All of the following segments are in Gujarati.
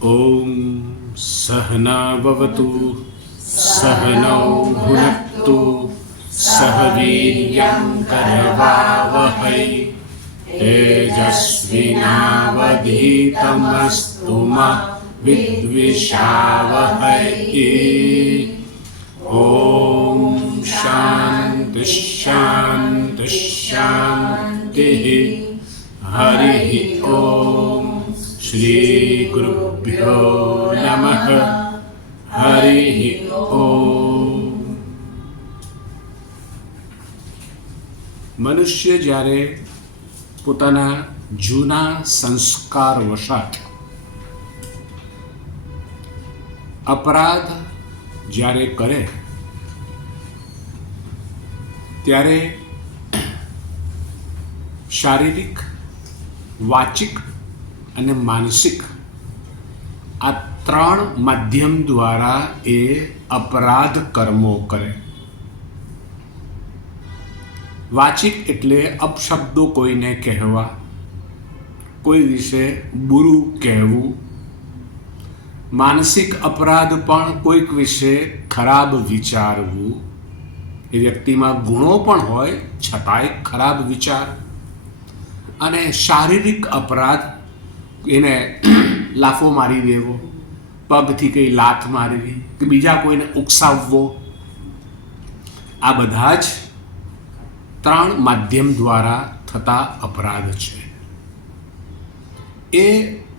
ॐ सहनाववतु सहनौ भुनक्तु सह वीर्यं करवावहै तेजस्विनावधीतमस्तु मा विद्विषावहै। ॐ शान्ति शान्ति शान्तिः। हरिः ॐ श्री गुरुभ्यो नमः। हरिः ॐ। મનુષ્ય જ્યારે પોતાના જૂના સંસ્કાર વશાત અપરાધ જ્યારે કરે ત્યારે શારીરિક, વાચિક અને માનસિક આ ત્રણ માધ્યમ દ્વારા એ અપરાધ કર્મો કરે. વાચિક એટલે અપશબ્દો કોઈને કહેવા, કોઈ વિશે બુરું કહેવું. માનસિક અપરાધ પણ કોઈક વિશે ખરાબ વિચારવું. એ વ્યક્તિમાં ગુણો પણ હોય છતાંય ખરાબ વિચાર. અને શારીરિક અપરાધ એને લાફો મારી દેવો, પગથી કંઈ લાત મારવી કે બીજા કોઈને ઉકસાવવો. આ બધા જ ત્રણ માધ્યમ દ્વારા થતા અપરાધ છે. એ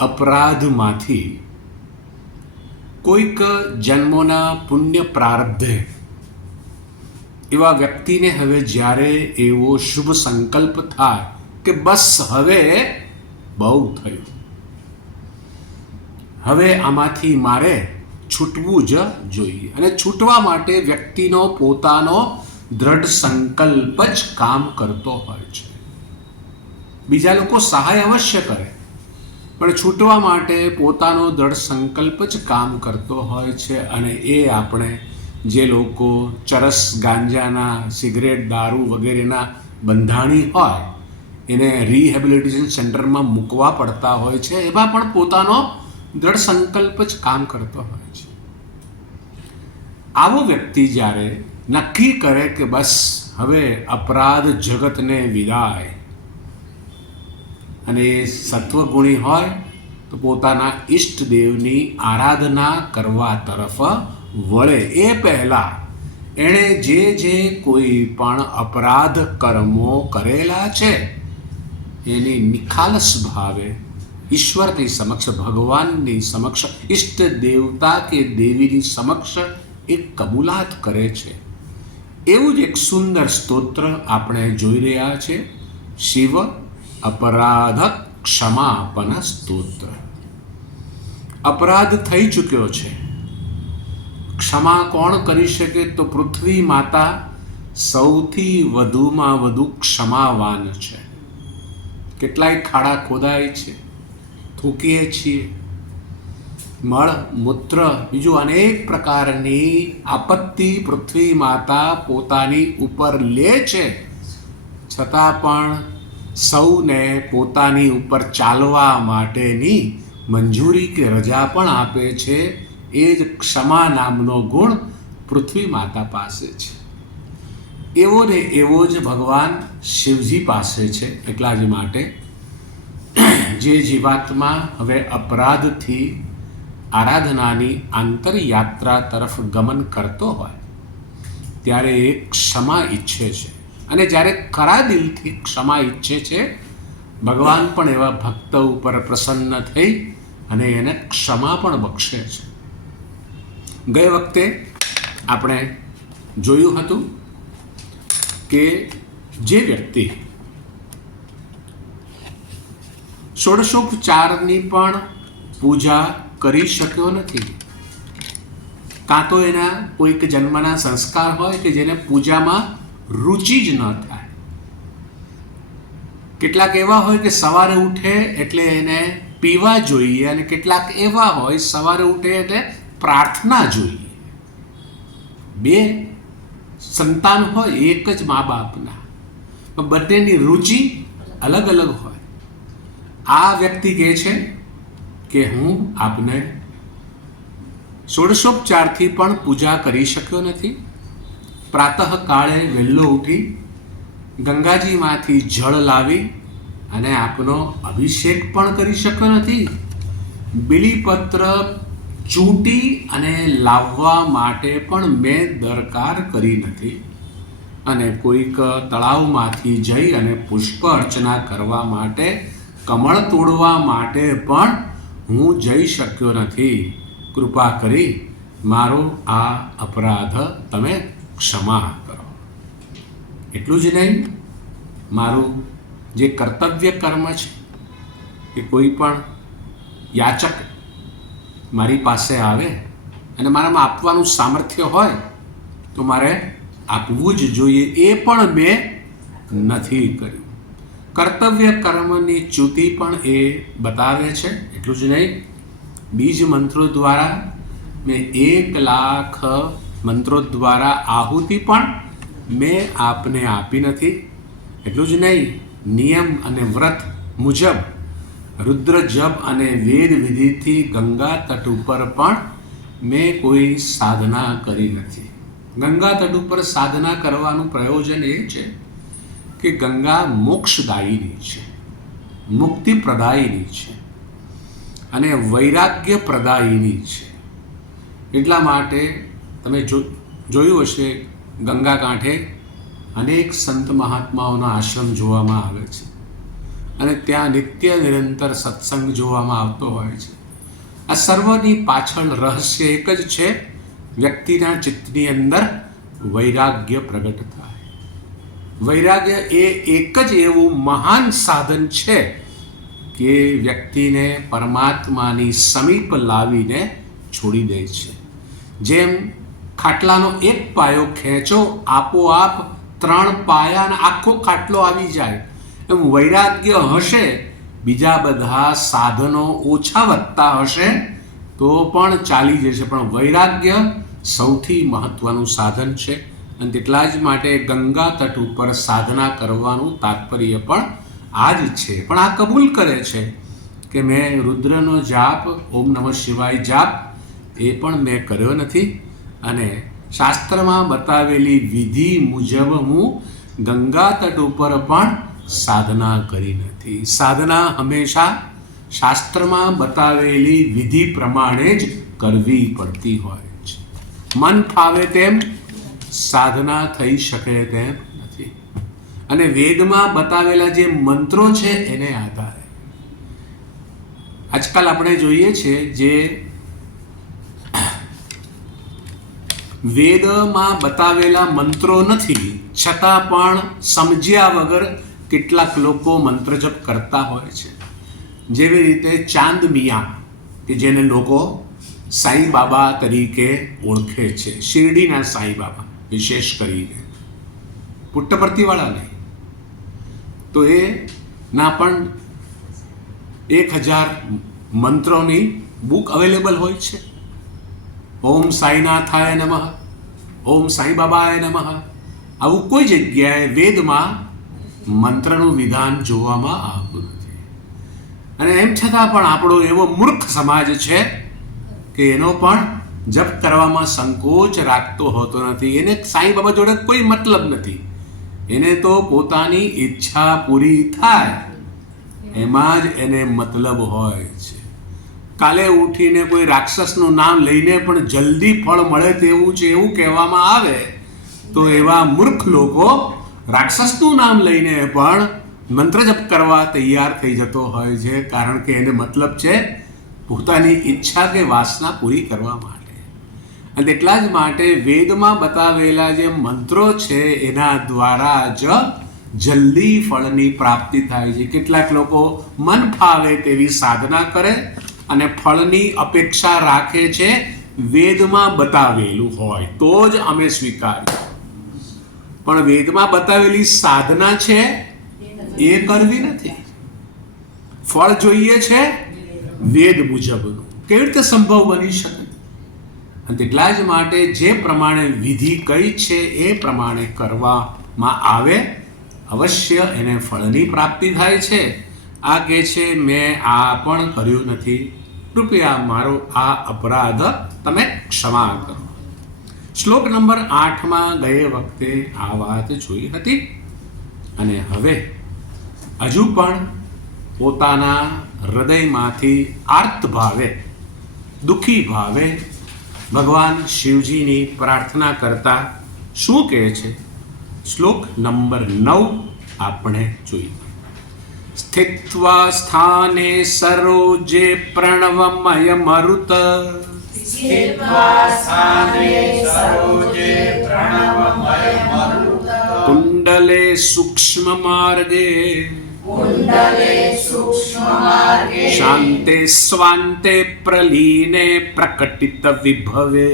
અપરાધમાંથી કોઈક જન્મોના પુણ્ય પ્રારબ્ધે એવા વ્યક્તિને હવે જ્યારે એવો શુભ સંકલ્પ થાય કે બસ હવે બહુ થયું, હવે આમાંથી મારે છૂટવું જ જોઈએ. અને છૂટવા માટે વ્યક્તિનો પોતાનો દ્રઢ સંકલ્પ જ કામ કરતો હોય છે. બીજા લોકો સહાય અવશ્ય કરે, પણ છૂટવા માટે પોતાનો દ્રઢ સંકલ્પ જ કામ કરતો હોય છે. અને એ આપણે જે લોકો ચરસ, ગાંજાના, સિગરેટ, દારૂ વગેરેના બંધાણી હોય એને રિહેબિલિટેશન સેન્ટરમાં મૂકવા પડતા હોય છે, એમાં પણ પોતાનો દ્રઢ સંકલ્પ જ કામ કરતો હોય છે. આવો વ્યક્તિ જ્યારે નક્કી કરે કે બસ હવે અપરાધ જગતને વિદાય, અને એ સત્વગુણી હોય તો પોતાના ઈષ્ટદેવની આરાધના કરવા તરફ વળે. એ પહેલાં એણે જે કોઈ પણ અપરાધ કર્મો કરેલા છે એની નિખાલસ ભાવે ઈશ્વરની સમક્ષ, ભગવાનની સમક્ષ, ઈષ્ટ દેવતા કે દેવીની સમક્ષ એ કબૂલાત કરે છે. એવું જ એક સુંદર સ્તોત્ર આપણે જોઈ રહ્યા છે, શિવ અપરાધ ક્ષમાપન સ્તોત્ર. અપરાધ થઈ ચૂક્યો છે, ક્ષમા કોણ કરી શકે? તો પૃથ્વી માતા સૌથી વધુમાં વધુ ક્ષમાવાન છે. કેટલાય ખાડા ખોદાય છે, થૂકીએ છીએ, મળ મૂત્ર બીજું અનેક પ્રકારની આપત્તિ પૃથ્વી માતા પોતાની ઉપર લે છે, છતાં પણ સૌને પોતાની ઉપર ચાલવા માટેની મંજૂરી કે રજા પણ આપે છે. એ જ ક્ષમા નામનો ગુણ પૃથ્વી માતા પાસે છે. એવો ને એવો જ ભગવાન શિવજી પાસે છે. એટલા જ માટે જે જીવાત્મા હવે અપરાધથી આરાધનાની આંતરયાત્રા તરફ ગમન કરતો હોય ત્યારે એ ક્ષમા ઈચ્છે છે. અને જ્યારે ખરા દિલથી ક્ષમા ઈચ્છે છે, ભગવાન પણ એવા ભક્ત ઉપર પ્રસન્ન થઈ અને એને ક્ષમા પણ બક્ષે છે. ગઈ વખતે આપણે જોયું હતું કે જે વ્યક્તિ ષોડશોપચારની પણ પૂજા કરી શક્યો નથી, કાં તો એના કોઈક જન્મના સંસ્કાર હોય કે જેને પૂજામાં રુચિ જ ન થાય. કેટલાક એવા હોય કે સવારે ઉઠે એટલે એને પીવા જોઈએ, અને કેટલાક એવા હોય સવારે ઉઠે એટલે પ્રાર્થના જોઈએ. બે સંતાન હોય એક જ મા બાપના, બંનેની રુચિ અલગ અલગ હોય. આ વ્યક્તિ કહે છે કે હું આપને ષોડશોપચારથી પણ પૂજા કરી શક્યો નથી. પ્રાતઃકાળે વહેલો ઉઠી ગંગાજીમાંથી જળ લાવી અને આપનો અભિષેક પણ કરી શક્યો નથી. બીલીપત્ર ચૂંટી અને લાવવા માટે પણ મેં દરકાર કરી નથી. અને કોઈક તળાવમાંથી જઈ અને પુષ્પ અર્ચના કરવા માટે, કમળ તોડવા માટે પણ હું જઈ શક્યો નથી. કૃપા કરી મારો આ અપરાધ તમે ક્ષમા કરો. એટલું જ નહીં, મારું જે કર્તવ્ય કર્મ છે કે કોઈ પણ યાચક મારી પાસે આવે અને મારામાં આપવાનું સામર્થ્ય હોય તો મારે આપવું જ જોઈએ, એ પણ મેં નથી કર્યું. કર્તવ્ય કર્મની ચ્યુતિ પણ એ બતાવે છે. એટલું જ નહીં, બીજ મંત્રો દ્વારા મેં 1,00,000 મંત્રો દ્વારા આહુતિ પણ મેં આપને આપી નથી. એટલું જ નહીં, નિયમ અને વ્રત મુજબ રુદ્ર જપ અને વેદ વિધિથી ગંગા તટ ઉપર પણ મેં કોઈ સાધના કરી નથી. ગંગા તટ ઉપર સાધના કરવાનું પ્રયોજન એ છે કે ગંગા મોક્ષદાયીની છે, મુક્તિ પ્રદાયીની છે અને વૈરાગ્ય પ્રદાયીની છે. એટલા માટે તમે જોયું હશે, ગંગા કાંઠે અનેક સંત મહાત્માઓના આશ્રમ જોવામાં આવે છે અને ત્યાં નિત્ય નિરંતર સત્સંગ જોવામાં આવતો હોય છે. આ સર્વની પાછળ રહસ્ય એક જ છે, વ્યક્તિના ચિત્તની અંદર વૈરાગ્ય પ્રગટ થાય. વૈરાગ્ય એ એક જ એવું મહાન સાધન છે કે વ્યક્તિને પરમાત્માની સમીપ લાવીને છોડી દે છે. જેમ ખાટલાનો એક પાયો ખેંચો, આપોઆપ 3 પાયાનો આખો ખાટલો આવી જાય, એમ વૈરાગ્ય હશે, બીજા બધા સાધનો ઓછા વધતા હશે તો પણ ચાલી જશે, પણ વૈરાગ્ય સૌથી મહત્વનું સાધન છે. અને તેટલા જ માટે ગંગા તટ ઉપર સાધના કરવાનું તાત્પર્ય પણ આ જ છે. પણ આ કબૂલ કરે છે કે મેં રુદ્રનો જાપ, ઓમ નમઃ શિવાય જાપ એ પણ મેં કર્યો નથી અને શાસ્ત્રમાં બતાવેલી વિધિ મુજબ હું ગંગા તટ ઉપર પણ સાધના કરી નથી. સાધના હંમેશા શાસ્ત્રમાં બતાવેલી વિધિ પ્રમાણે જ કરવી પડતી હોય છે. મન ફાવે તેમ સાધના થઈ શકે તેમ નથી. અને વેદમાં બતાવેલા જે મંત્રો છે એને આધારે આજકાલ આપણે જોઈએ છે, જે વેદમાં બતાવેલા મંત્રો નથી છતાં પણ સમજ્યા વગર કેટલાક લોકો મંત્ર જપ કરતા હોય છે. જેવી રીતે ચાંદ મિયા, કે જેને લોકો સાંઈ બાબા તરીકે ઓળખે છે, શિરડીના સાંઈ બાબા વિશેષ કરીને, પુટ્ટપર્તીવાળા નહીં, તો એ ના પણ 1000 મંત્રોની બુક અવેલેબલ હોય છે. ઓમ સાંઈનાથાય નમઃ, ઓમ સાંઈ બાબાય નમઃ, આવું કોઈ જગ્યાએ વેદમાં મંત્રનું વિધાન જોવામાં આવતું નથી. અને એમ છતાં પણ આપણો એવો મૂર્ખ સમાજ છે કે એનો પણ જપ કરવામાં સંકોચ રાખતો હોતો નથી. એને સાંઈ બાબા જોડે કોઈ મતલબ નથી. એને તો પોતાની ઈચ્છા પૂરી થાય એમાં જ એને મતલબ હોય છે. કાલે ઉઠીને કોઈ રાક્ષસનું નામ લઈને પણ જલ્દી ફળ મળે તેવું છે એવું કહેવામાં આવે તો એવા મૂર્ખ લોકો રાક્ષસનું નામ લઈને પણ મંત્ર જપ કરવા તૈયાર થઈ જતો હોય છે, કારણ કે એને મતલબ છે પોતાની ઈચ્છા કે વાસના પૂરી કરવા માટે. અને એટલા જ માટે વેદમાં બતાવેલા જે મંત્રો છે એના દ્વારા જ જલ્દી ફળની પ્રાપ્તિ થાય છે. કેટલાક લોકો મન ફાવે તેવી સાધના કરે અને ફળની અપેક્ષા રાખે છે વેદમાં બતાવેલું હોય તો જ અમે સ્વીકારીએ. પણ વેદમાં બતાવેલી સાધના છે એ કરવી નથી. ફળ જોઈએ છે વેદ મુજબનું, કેવી રીતે સંભવ બની શકે? અને તેટલા જ માટે જે પ્રમાણે વિધિ કઈ છે એ પ્રમાણે કરવામાં આવે, અવશ્ય એને ફળની પ્રાપ્તિ થાય છે. આ કહે છે મેં આ પણ કર્યું નથી, કૃપયા મારો આ અપરાધ તમે ક્ષમા કરો. શ્લોક નંબર 8માં ગયે વખતે આ વાત જોઈ હતી અને હવે હજુ પણ પોતાના હૃદયમાંથી આર્ત ભાવે, દુઃખી ભાવે ભગવાન શિવજીની પ્રાર્થના કરતા શું કહે છે? શ્લોક નંબર 9 આપણે જોઈએ. સ્થિત્વા સ્થાને સરોજે પ્રણવમય મરુત કુંડલે સૂક્ષ્મ માર્ગે શાંતે સ્વાંતે પ્રલીને પ્રકટિત વિભવે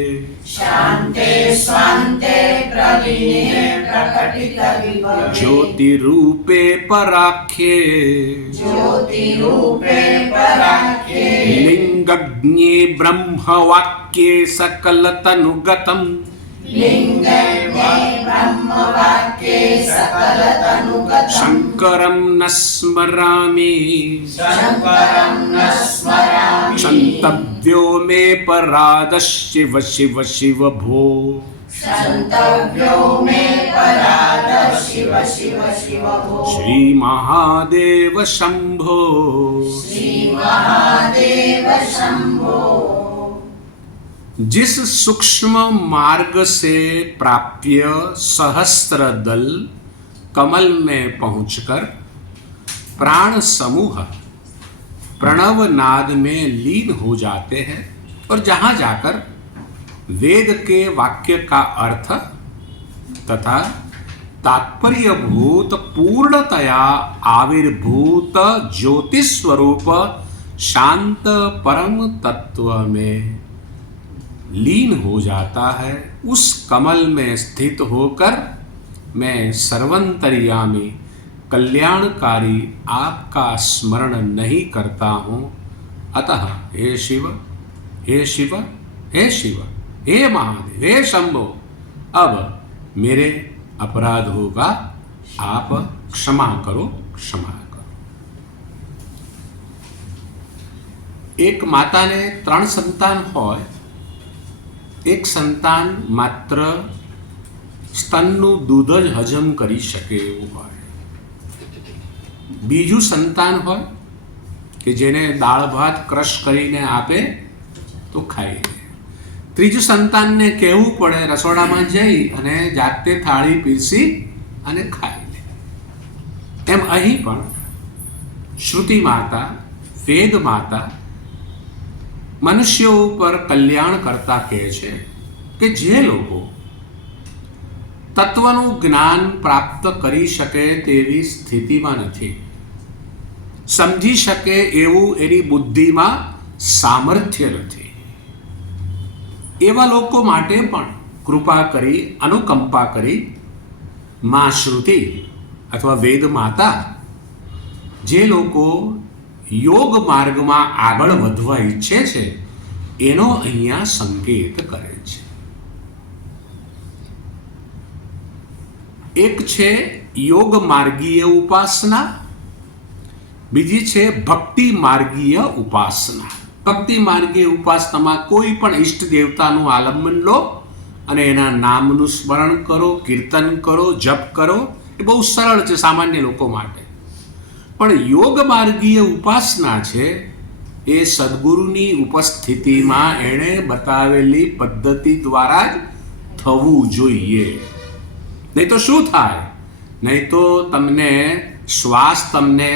જ્યોતિ રૂપે પરાખ્યે લિંગજ્ઞે બ્રહ્મવાક્યે સકલ તનુગતમ શંકરમ ન સ્મરામી ક્ષંતવ્યો મે પરાદ શિવ શિવ શિવ ભો શ્રી મહાદેવ શંભો. जिस सूक्ष्म मार्ग से प्राप्य सहस्त्र दल कमल में पहुंचकर प्राण समूह प्रणव नाद में लीन हो जाते हैं और जहां जाकर वेद के वाक्य का अर्थ तथा तात्पर्यभूत पूर्णतया आविर्भूत ज्योतिष स्वरूप शांत परम तत्व में लीन हो जाता है, उस कमल में स्थित होकर मैं सर्वंतर्यामी कल्याणकारी आपका स्मरण नहीं करता हूँ. अतः हे शिव, हे शिव, हे शिव, हे महादेव, हे शंभो, अब मेरे अपराधों का आप क्षमा करो, क्षमा करो. एक माता ने 3 संतान होय, એક સંતાન માત્ર સ્તનનું દૂધ જ હજમ કરી શકે એવું હોય, બીજું સંતાન હોય કે જેને દાળ ભાત ક્રશ કરીને આપે તો ખાઈ લે, ત્રીજું સંતાનને કહેવું પડે રસોડામાં જઈ અને જાતે થાળી પીરસી અને ખાઈ લે. એમ અહીં પણ શ્રુતિ માતા, વેદ માતા મનુષ્યો ઉપર કલ્યાણ કરતા કહે છે કે જે લોકો તત્વનું જ્ઞાન પ્રાપ્ત કરી શકે તેવી સ્થિતિમાં નથી, સમજી શકે એવું એની બુદ્ધિમાં સામર્થ્ય નથી, એવા લોકો માટે પણ કૃપા કરી, અનુકંપા કરી મા શ્રુતિ અથવા વેદ માતા જે લોકો યોગ માર્ગમાં આગળ વધવા ઈચ્છે છે એનો અહીંયા સંકેત કરે છે. એક છે યોગ માર્ગીય ઉપાસના, બીજી છે ભક્તિ માર્ગીય ઉપાસના. ભક્તિ માર્ગીય ઉપાસનામાં કોઈ પણ ઈષ્ટ દેવતાનું આલંબન લો અને એના નામનું સ્મરણ કરો, કીર્તન કરો, જપ કરો. એ બહુ સરળ છે સામાન્ય લોકો માટે. પણ યોગ માર્ગીય ઉપાસના છે એ સદગુરુની ઉપસ્થિતિમાં એણે બતાવેલી પદ્ધતિ દ્વારા જ થવું જોઈએ. નહીં તો શું થાય? નહીં તો તમને શ્વાસ તમને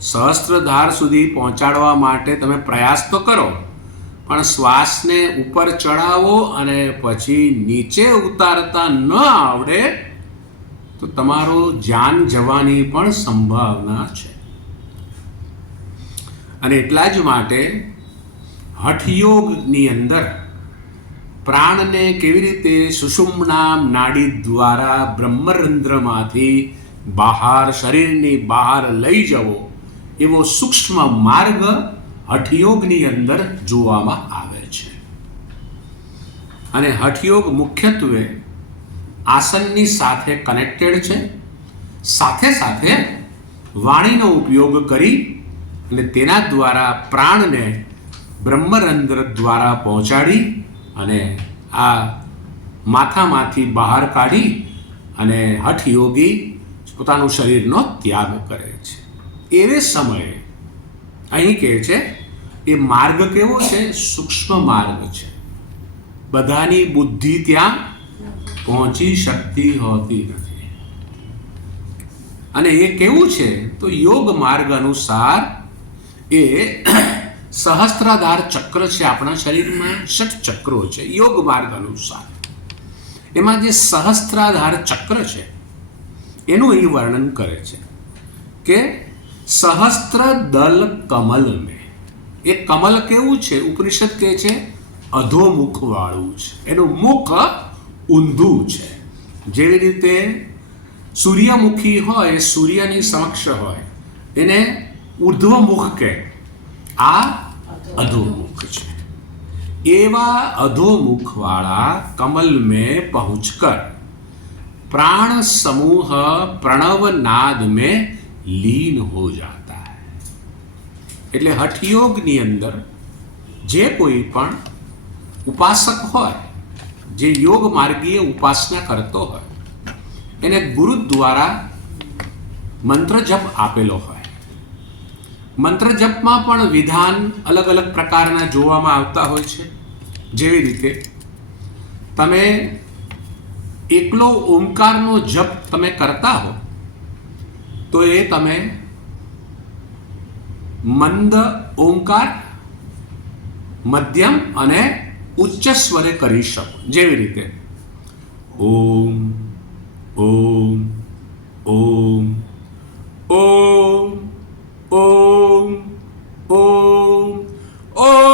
સહસ્ત્રધાર સુધી પહોંચાડવા માટે તમે પ્રયાસ તો કરો, પણ શ્વાસને ઉપર ચડાવો અને પછી નીચે ઉતારતા ન આવડે તો તમારો જાન જવાની પણ સંભાવના છે. અને એટલા જ માટે હઠયોગની અંદર પ્રાણને કેવી રીતે સુષુમ્ના નાડી દ્વારા બ્રહ્મરંધ્રમાંથી બહાર, શરીરની બહાર લઈ જવો, એવો સૂક્ષ્મ માર્ગ હઠયોગની અંદર જોવામાં આવે છે. અને હઠયોગ મુખ્યત્વે આસનની સાથે કનેક્ટેડ છે, સાથે સાથે વાણીનો ઉપયોગ કરી અને તેના દ્વારા પ્રાણને બ્રહ્મરંધ્ર દ્વારા પહોંચાડી અને આ માથામાંથી બહાર કાઢી અને હઠ યોગી પોતાનું શરીરનો ત્યાગ કરે છે. એવે સમયે અહીં કહે છે એ માર્ગ કેવો છે? સૂક્ષ્મ માર્ગ છે. બધાની બુદ્ધિ ત્યાં પહોંચી શકતી હોતી નથી. અને એ કેવું છે? તો યોગ માર્ગ અનુસાર એ સહસ્ત્રાધાર ચક્ર છે. આપણા શરીરમાં 6 ચક્રો છે. યોગ માર્ગ અનુસાર એમાં જે સહસ્ત્રાધાર ચક્ર છે એનું અહીં વર્ણન કરે છે કે સહસ્ત્ર દલ કમલ મેં. એ કમલ કેવું છે? ઉપનિષદ કહે છે અધોમુખ વાળું છે. એનું મુખ ઊંધું છે. જેવી રીતે સૂર્યમુખી હોય, સૂર્યની સમક્ષ હોય, એને ઉર્ધ્વમુખ કહે. આ અધોમુખ છે. એવા અધોमुख वाला कमल में पहुंचकर प्राण समूह प्रणव नाद में लीन हो जाता है. એટલે હઠયોગની અંદર જે કોઈ પણ ઉપાસક હોય, જે યોગ માર્ગીય ઉપાસના કરતો હોય, એને ગુરુ દ્વારા મંત્ર જપ આપેલો હોય. મંત્ર જપમાં પણ વિધાન અલગ અલગ પ્રકારના જોવામાં આવતા હોય છે. જેવી રીતે તમે એકલો ઓમકારનો જપ તમે કરતા હો તો એ તમે મંદ ઓમકાર, મધ્યમ અને ઉચ્ચ સ્વરે કરી શકો. જેવી રીતે ઓમ ઓમ ઓમ ઓમ ઓમ ઓમ ઓમ.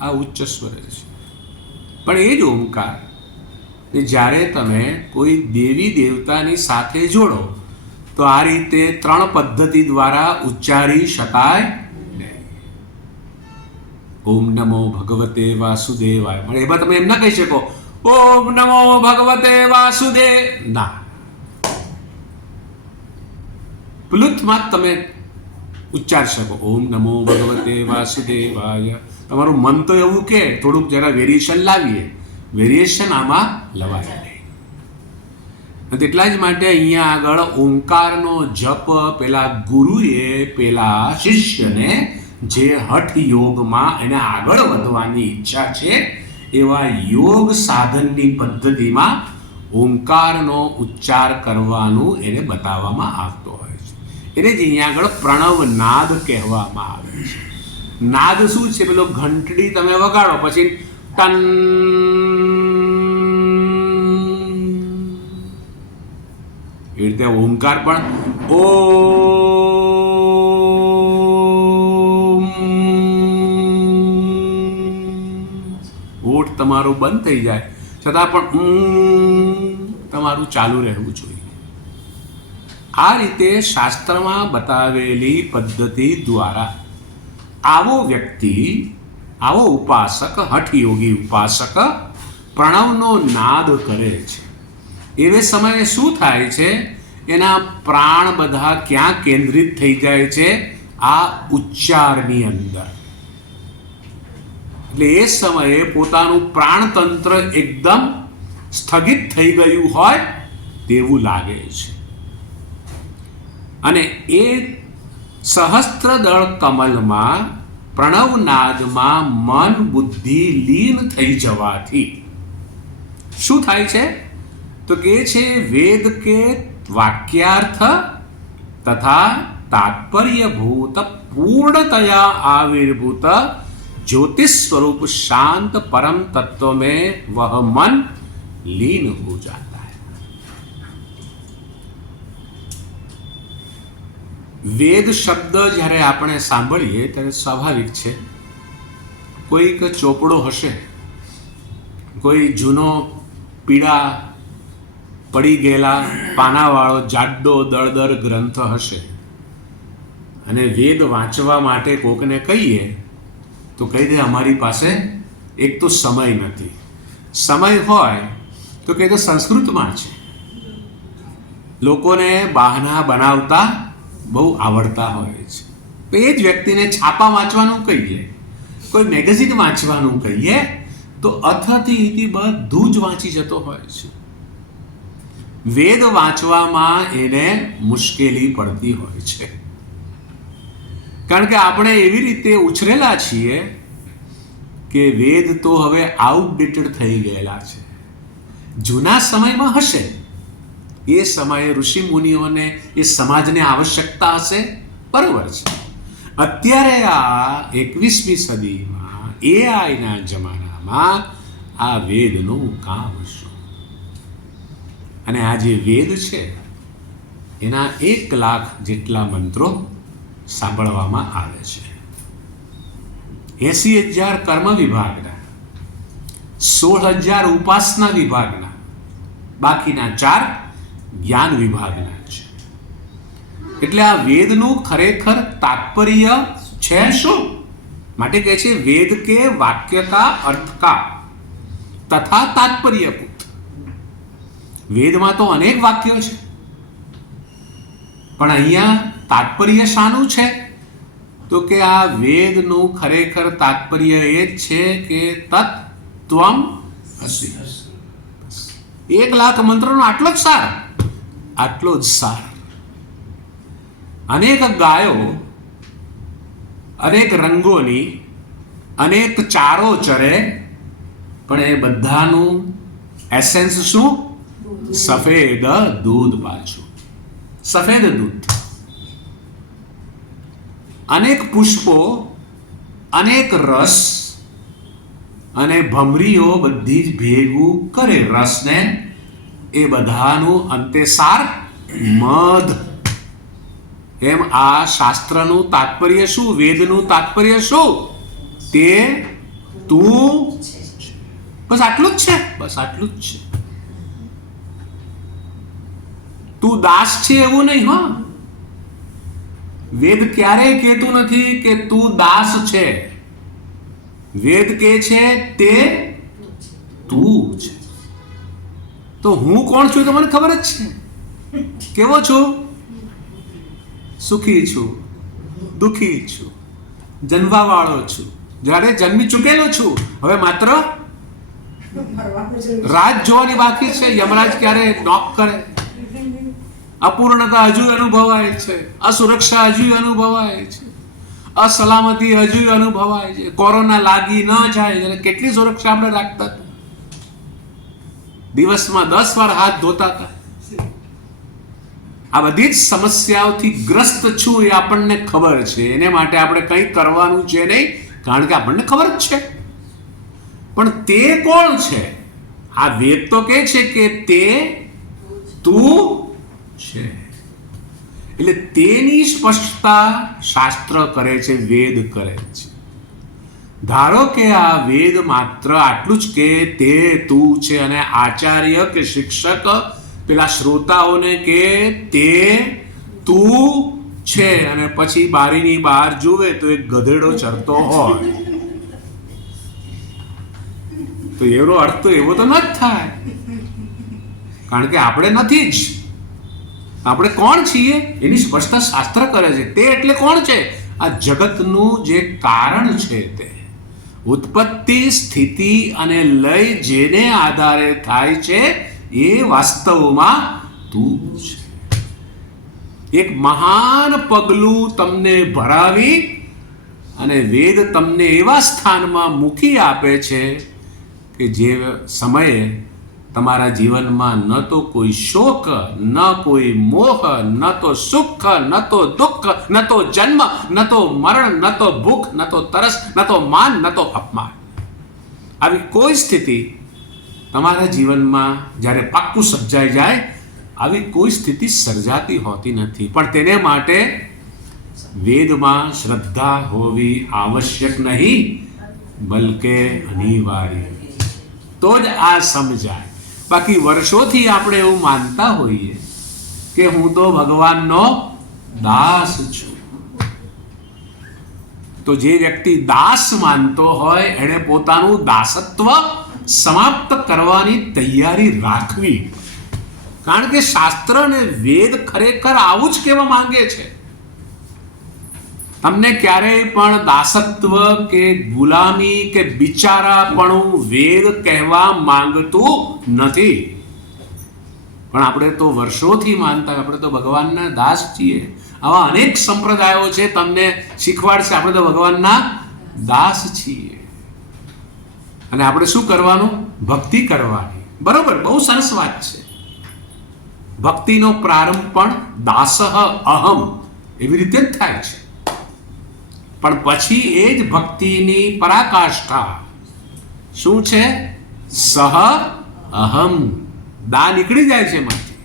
આ ઉચ્ચ સ્વર છે. પણ એ જ ઓમકાર જ્યારે તમે કોઈ દેવી દેવતાની સાથે જોડો તો આ રીતે 3 પદ્ધતિ દ્વારા ઉચ્ચારી શકાય નહીં. ઓમ નમો ભગવતે વાસુદેવાય. પણ એમાં તમે એમ ના કહી શકો ઓમ નમો ભગવતે વાસુદેવ. ના, પ્લુતમાં તમે ઉચ્ચાર શકો ઓમ નમો ભગવતે વાસુદેવાય. તમારું મન તો એવું કે થોડુંક જરા વેરિએશન લાવીએ. વેરિએશન આમાં લવાય નહીં. એટલા જ માટે અહીંયા આગળ ઓમકારનો જપ પેલા ગુરુએ પેલા શિષ્યને જે હઠ યોગમાં એને આગળ વધવાની ઈચ્છા છે એવા યોગ સાધનની પદ્ધતિમાં ઓમકારનો ઉચ્ચાર કરવાનું એને બતાવવામાં આવતો હોય છે. એને જ અહીંયા આગળ પ્રણવ નાદ કહેવામાં આવે છે. નાદ શું છે? પેલો ઘંટડી તમે વગાડો પછી ટન, એવી રીતે ઓમકાર પણ ઓમ. ઓઠ તમારું બંધ થઈ જાય છતાં પણ તમારું ચાલુ રહેવું જોઈએ. આ રીતે શાસ્ત્રમાં બતાવેલી પદ્ધતિ દ્વારા આવો વ્યક્તિ, આવો ઉપાસક, હઠયોગી ઉપાસક પ્રણવનો નાદ કરે છે. એવે સમયે શું થાય છે? એના પ્રાણ બધા ક્યાં કેન્દ્રિત થઈ જાય છે? આ ઉચ્ચારની અંદર. એટલે એ સમયે પોતાનું પ્રાણતંત્ર એકદમ સ્થગિત થઈ ગયું હોય તેવું લાગે છે. અને એ સહસ્ત્રદળ કમલમાં પ્રણવનાદમાં મન બુદ્ધિ લીન થઈ જવાથી શું થાય છે? તો કે છે વેદ કે વાક્યાર્થ તથા તાત્પર્યભૂત પૂર્ણतया आविर्भूत ज्योतिष स्वरूप शांत परम तत्व में वह मन लीन हो जाता है. વેદ શબ્દ જ્યારે આપણે સાંભળીએ ત્યારે સ્વાભાવિક છે કોઈક ચોપડો હશે, કોઈ જૂનો પીળા પડી ગયેલા પાનાવાળો જાડો દળદર ગ્રંથ હશે અને વેદ વાંચવા માટે કોકને કહીએ તો કહી દે અમારી પાસે એક તો સમય નથી. સમય હોય તો કહી દે સંસ્કૃતમાં છે. લોકોને બહાના બનાવતા બહુ આવડતા હોય છે. તો એ જ વ્યક્તિને છાપા વાંચવાનું કહીએ, કોઈ મેગેઝિન વાંચવાનું કહીએ તો અથથી ઈથી બધું જ વાંચી જતો હોય છે. વેદ વાંચવામાં એને મુશ્કેલી પડતી હોય છે, કારણ કે આપણે એવી રીતે ઉછરેલા છીએ કે વેદ તો હવે આઉટડેટેડ થઈ ગયેલા છે. જૂના સમયમાં હશે, એ સમયે ઋષિ મુનિઓને એ સમાજને આવશ્યકતા હશે, બરોબર છે. અત્યારે આ 21મી સદીમાં એઆઈના જમાનામાં આ વેદનું કામ શું? અને આ જે વેદ છે એના 1 લાખ જેટલા મંત્રો સાંભળવામાં આવે છે. 80,000 કર્મ વિભાગના, 16,000 ઉપાસના વિભાગના, બાકીના 4 જ્ઞાન વિભાગના છે. એટલે આ વેદનું ખરેખર તાત્પર્ય છે શું? માટે કહે છે વેદ કે વાક્ય કા અર્થ કા તથા તાત્પર્યકૃત. વેદમાં તો અનેક વાક્યો છે, પણ અહીંયા તાત્પર્ય શાનું છે? તો કે આ વેદનું ખરેખર તાત્પર્ય એ જ છે કે તત્ત્વમ અસી. 1 લાખ મંત્રોનો આટલો જ સાર, આટલો જ સાર. અનેક ગાયો, અનેક રંગોની, અનેક ચારો ચરે, પણ એ બધાનું એસેન્સ શું? સફેદ દૂધ. પાછું સફેદ દૂધ. અનેક પુષ્પો, અનેક રસ અને ભમરીઓ બધી જ ભેગું કરે રસને, એ બધાનું અંતે સાર મધ. એમ આ શાસ્ત્રનું તાત્પર્ય શું? વેદનું તાત્પર્ય શું? તે તું. બસ આટલું જ છે, બસ આટલું જ છે. તું દાસ છે એવું નહીં. હા, વેદ ક્યારેય કહેતું નથી કે તું દાસ છે. વેદ કહે છે તે તું છે. તો હું કોણ છું તો મને ખબર જ છે. કેવો છું? સુખી છું, દુઃખી છું, જન્મવા વાળો છું, જ્યારે જન્મી ચૂકેલો છું. હવે માત્ર રાત જોવાની બાકી છે, યમરાજ ક્યારે નોક કરે. અપૂર્ણતા હજુ અનુભવાય છે, અસુરક્ષા હજુ અનુભવાય છે, અસલામતી હજુ અનુભવાય છે. કોરોના લાગી ન જાય, કેટલી સુરક્ષા આપણે રાખતા હતા. દિવસમાં 10 વાર હાથ ધોતા હતા. આ બધી જ સમસ્યાઓથી ગ્રસ્ત છું એ આપણને ખબર છે. એને માટે આપણે કંઈ કરવાનું છે નહીં, કારણ કે આપણને ખબર જ છે. પણ તે કોણ છે? આ વેદ તો કહે છે કે તે તું છે. એટલે તેની સ્પષ્ટતા શાસ્ત્ર કરે છે, વેદ કરે છે. ધારો કે આ વેદ માત્ર આટલું જ કે તે તું છે, અને આચાર્ય કે શિક્ષક પેલા શ્રોતાઓને કે તે તું છે, અને પછી બારીની બહાર જુએ તો એક ગધેડો ચરતો હોય, તો એનો અર્થ તો એવો તો ન જ થાય, કારણ કે આપણે નથી જ. આપણે કોણ છીએ એની સ્પષ્ટતા શાસ્ત્ર કરે છે. તે એટલે કોણ છે? આ જગતનું જે કારણ છે, તે ઉત્પત્તિ, સ્થિતિ અને લય જેને આધારે થાય છે, એ વાસ્તવમાં તું છે. એક મહાન પગલું તમને ભરાવી અને વેદ તમને એવા સ્થાનમાં મૂકી આપે છે કે જે સમયે તમારા જીવનમાં ન તો કોઈ શોક, ન કોઈ મોહ, ન તો સુખ, ન તો દુઃખ, ન તો જન્મ, ન તો મરણ, ન તો ભૂખ, ન તો તરસ, ન તો માન, ન તો અપમાન. આવી કોઈ સ્થિતિ તમારા જીવનમાં જ્યારે પાક્કું સર્જાઈ જાય, આવી કોઈ સ્થિતિ સર્જાતી હોતી નથી. પણ તેને માટે વેદમાં શ્રદ્ધા હોવી આવશ્યક નહીં, બલકે અનિવાર્ય. તો જ આ સમજાય. બાકી વર્ષોથી આપણે એવું માનતા હોઈએ કે હું તો ભગવાનનો દાસ છું. તો જે વ્યક્તિ દાસ માનતો હોય એણે પોતાનું દાસત્વ સમાપ્ત કરવાની તૈયારી રાખવી. કારણ કે શાસ્ત્ર અને વેદ ખરેખર આવું જ કહેવા માંગે છે તમને ક્યારેય પણ દાસત્વ કે ગુલામી કે બિચારાપણું વેદ કહેવા માંગતું નથી. પણ આપણે તો વર્ષોથી માનતા, આપણે તો ભગવાનના દાસ છીએ. આવા અનેક સંપ્રદાયો છે, તમને શીખવાડશે આપણે તો ભગવાનના દાસ છીએ. અને આપણે શું કરવાનું? ભક્તિ કરવાની. બરોબર, બહુ સરસ વાત છે. ભક્તિનો પ્રારંભ પણ દાસઃ અહમ એવી રીતે જ થાય છે. પણ પછી એ જ ભક્તિની પરાકાષ્ઠા શું છે? સહ અહમ. દા નીકળી જાય છે એમાંથી,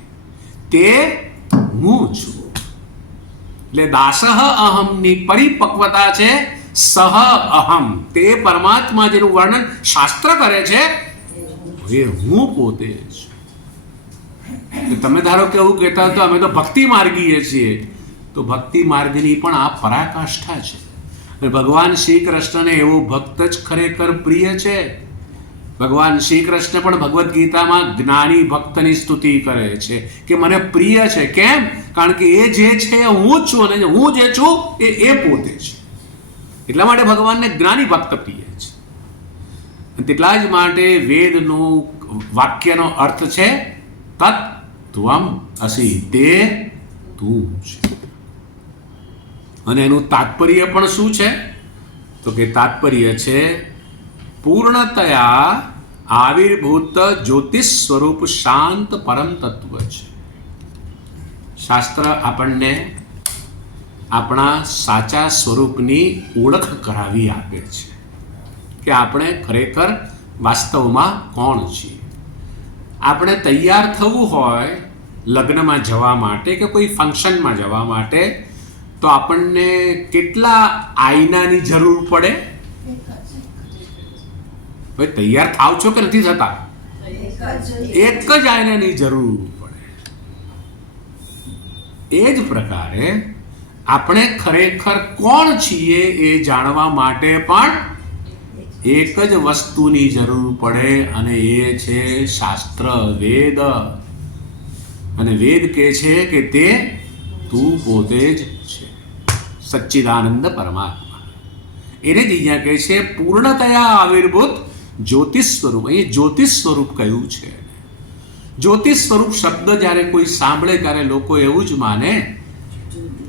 તે હું છું. એટલે દાસઃ અહમની પરિપક્વતા છે સહ અહમ. તે પરમાત્મા જેનું વર્ણન શાસ્ત્ર કરે છે એ હું પોતે છું. તમે ધારો કે એવું કહેતા તો અમે તો ભક્તિ માર્ગીએ છીએ, તો ભક્તિ માર્ગની પણ આ પરાકાષ્ઠા છે. અને ભગવાન શ્રી કૃષ્ણને એવું ભક્ત જ ખરેખર પ્રિય છે. ભગવાન શ્રી કૃષ્ણ પણ ભગવદ્ ગીતામાં જ્ઞાની ભક્તની સ્તુતિ કરે છે કે મને પ્રિય છે. કેમ? કારણ કે એ જે છે એ હું જ છું, અને હું જે છું એ પોતે છે. એટલા માટે ભગવાનને જ્ઞાની ભક્ત પ્રિય છે. તેટલા જ માટે વેદનું વાક્યનો અર્થ છે તત્ ત્વમ અસી, તે તું છે. અને એનું તાત્પર્ય પણ શું છે? તો કે તાત્પર્ય છે પૂર્ણતયા આવિર્ભૂત જ્યોતિષ સ્વરૂપ શાંત પરમ તત્વ છે. શાસ્ત્ર આપણને આપણા સાચા સ્વરૂપની ઓળખ કરાવી આપે છે કે આપણે ખરેખર વાસ્તવમાં કોણ છીએ. આપણે તૈયાર થવું હોય લગ્નમાં જવા માટે કે કોઈ ફંક્શનમાં જવા માટે, તો આપણને કેટલા આઈનાની જરૂર પડે? ભાઈ તૈયાર થાવ છો કે નથી થતા? એક જ આઈનાની જરૂર પડે. એ જ પ્રકારે આપણે ખરેખર કોણ છીએ એ જાણવા માટે પણ એક જ વસ્તુની જરૂર પડે, અને એ છે શાસ્ત્ર, વેદ. અને વેદ કહે છે કે તે તું પોતે જ છે, સચ્ચિદાનંદ પરમાત્મા. એને જ અહીંયા કહે છે પૂર્ણતયા આવિર્ભૂત જ્યોતિષ સ્વરૂપ. અહીં જ્યોતિષ સ્વરૂપ કહ્યું છે. જ્યોતિષ સ્વરૂપ શબ્દ જ્યારે કોઈ સાંભળે ત્યારે લોકો એવું જ માને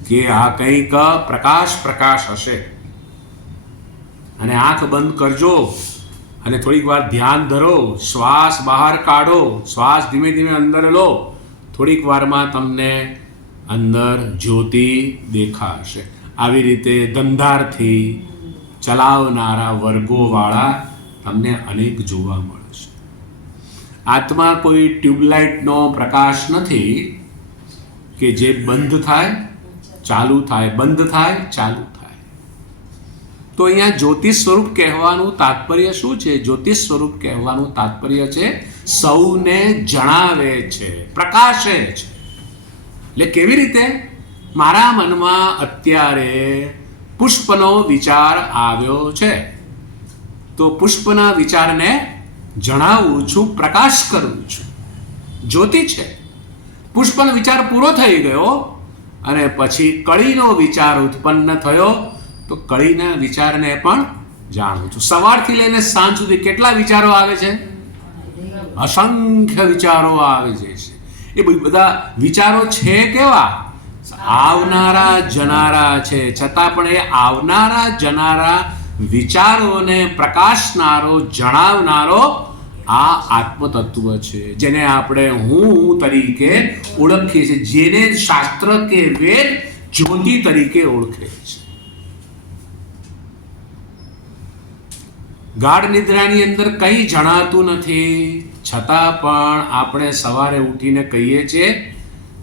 કે આ કંઈક પ્રકાશ હશે. અને આંખ બંધ કરજો અને થોડીક વાર ધ્યાન ધરો, શ્વાસ બહાર કાઢો, શ્વાસ ધીમે ધીમે અંદર લો, થોડીક વારમાં તમને અંદર જ્યોતિ દેખાશે. આવી રીતે ધંધારથી ચલાવનારા વર્ગોવાળા તમને અનેક જોવા મળશે. આત્મા કોઈ ટ્યુબલાઇટનો પ્રકાશ નથી કે જે બંધ થાય ચાલુ થાય, બંધ થાય ચાલુ થાય. તો અહીંયા જ્યોતિષ સ્વરૂપ કહેવાનું તાત્પર્ય શું છે? જ્યોતિષ સ્વરૂપ કહેવાનું તાત્પર્ય છે સૌને જણાવે છે, પ્રકાશે છે. એટલે કેવી રીતે? મારા મનમાં અત્યારે પુષ્પનો વિચાર આવ્યો છે, તો પુષ્પના વિચારને જણાવું છું, પ્રકાશ કરું છું. જ્યોતિ છે. પુષ્પનો વિચાર પૂરો થઈ ગયો અને પછી કળીનો વિચાર ઉત્પન્ન થયો, તો કળીના વિચારને પણ જાણું છું. સવારથી લઈને સાંજ સુધી કેટલા વિચારો આવે છે? અસંખ્ય વિચારો આવે છે. એ બધા વિચારો છે કેવા? આવનારા જનારા છે. છતાં પણ એ આવનારા જનારા વિચારોને પ્રકાશનારો, જણાવનારો આ આત્મતત્વ છે, જેને આપણે હું તરીકે ઓળખીએ છીએ, જેને શાસ્ત્ર કે વેદ જ્યોતિ તરીકે ઓળખે છે. ગાઢ નિદ્રાની અંદર કંઈ જણાતું નથી, છતાં પણ આપણે સવારે ઉઠીને કહીએ છીએ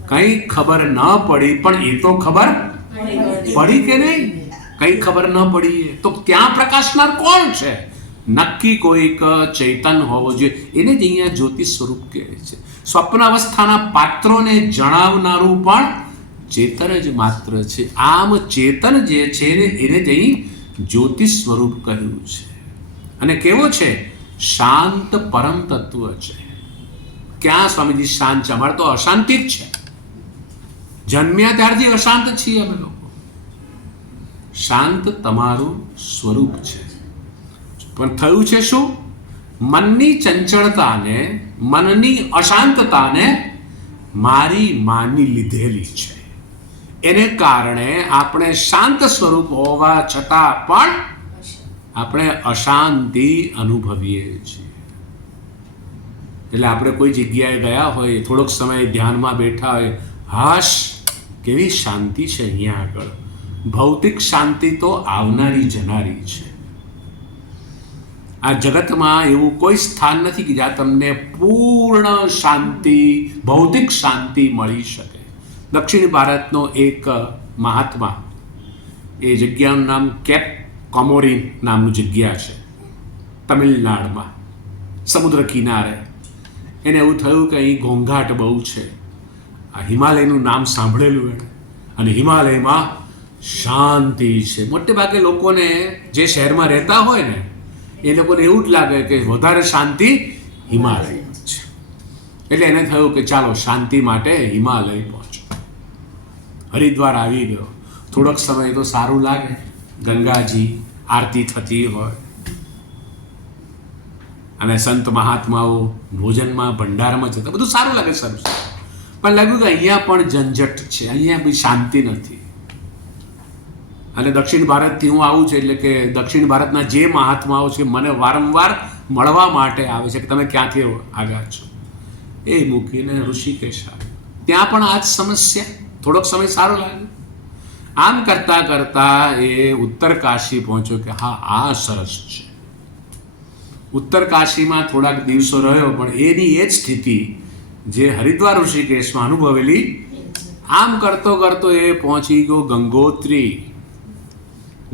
કંઈ ખબર ન પડી, પણ એ તો ખબર પડી કે નહીં? કંઈ ખબર ન પડી તો ત્યાં પ્રકાશનાર કોણ છે? નક્કી કોઈક ચૈતન હોવો જોઈએ. એને જ અહીંયા જ્યોતિષ સ્વરૂપ કહે છે. સ્વપ્ન અવસ્થાના પાત્રોને જણાવનારું પણ ચેતન જ માત્ર છે. આમ ચેતન જે છે એને જ અહીં જ્યોતિષ સ્વરૂપ કહ્યું છે. અને કેવો છે? શાંત પરમ તત્વ છે. ક્યાં સ્વામીજી શાંત છે? અમારે તો અશાંતિ જ છે. જન્મ્યા ત્યારથી અશાંત છીએ અમે લોકો. શાંત તમારું સ્વરૂપ છે. પણ થયું છે શું? મનની ચંચળતાને, મનની અશાંતતાને મારી માની લીધેલી છે. એને કારણે આપણે શાંત સ્વરૂપ હોવા છતાં પણ આપણે અશાંતિ અનુભવીએ છીએ. એટલે આપણે કોઈ જગ્યાએ ગયા હોય, થોડોક સમય ધ્યાનમાં બેઠા હોય, હાશ કેવી શાંતિ છે અહીંયા આગળ. ભૌતિક શાંતિ તો આવનારી જનારી છે. આ જગતમાં એવું કોઈ સ્થાન નથી કે જ્યાં તમને પૂર્ણ શાંતિ, ભૌતિક શાંતિ મળી શકે. દક્ષિણ ભારતનો એક મહાત્મા, એ જગ્યાનું નામ કેપ કોમોરિન નામનું જગ્યા છે, તમિલનાડુમાં, સમુદ્ર કિનારે. એને એવું થયું કે અહીં ઘોંઘાટ બહુ છે. આ હિમાલયનું નામ સાંભળેલું એણે, અને હિમાલયમાં શાંતિ છે. મોટે ભાગે લોકોને, જે શહેરમાં રહેતા હોય ને, એ લોકોને એવું જ લાગે કે વધારે શાંતિ હિમાલયમાં છે. એટલે એને થયું કે ચાલો શાંતિ માટે હિમાલય પહોંચો. હરિદ્વાર આવી ગયો. થોડોક સમય તો સારું લાગે, ગંગાજી આરતી થતી હોય અને સંત મહાત્માઓ ભોજનમાં ભંડારમાં જતા, બધું સારું લાગે, સારું. પણ લાગ્યું કે અહીંયા પણ ઝંઝટ છે, અહીંયા બી શાંતિ નથી. અને દક્ષિણ ભારતથી હું આવું છું, એટલે કે દક્ષિણ ભારતના જે મહાત્માઓ છે મને વારંવાર મળવા માટે આવે છે કે તમે ક્યાંથી આવ્યા છો. એ મૂકીને ઋષિકેશ આવે, ત્યાં પણ આ જ સમસ્યા. થોડોક સમય સારો લાગ્યો. આમ કરતાં કરતાં એ ઉત્તર કાશી પહોંચ્યો કે હા, આ સરસ છે. ઉત્તર કાશીમાં થોડાક દિવસો રહ્યો, પણ એની એ જ સ્થિતિ જે હરિદ્વાર ઋષિકેશમાં અનુભવેલી. આમ કરતો કરતો એ પહોંચી ગયો ગંગોત્રી.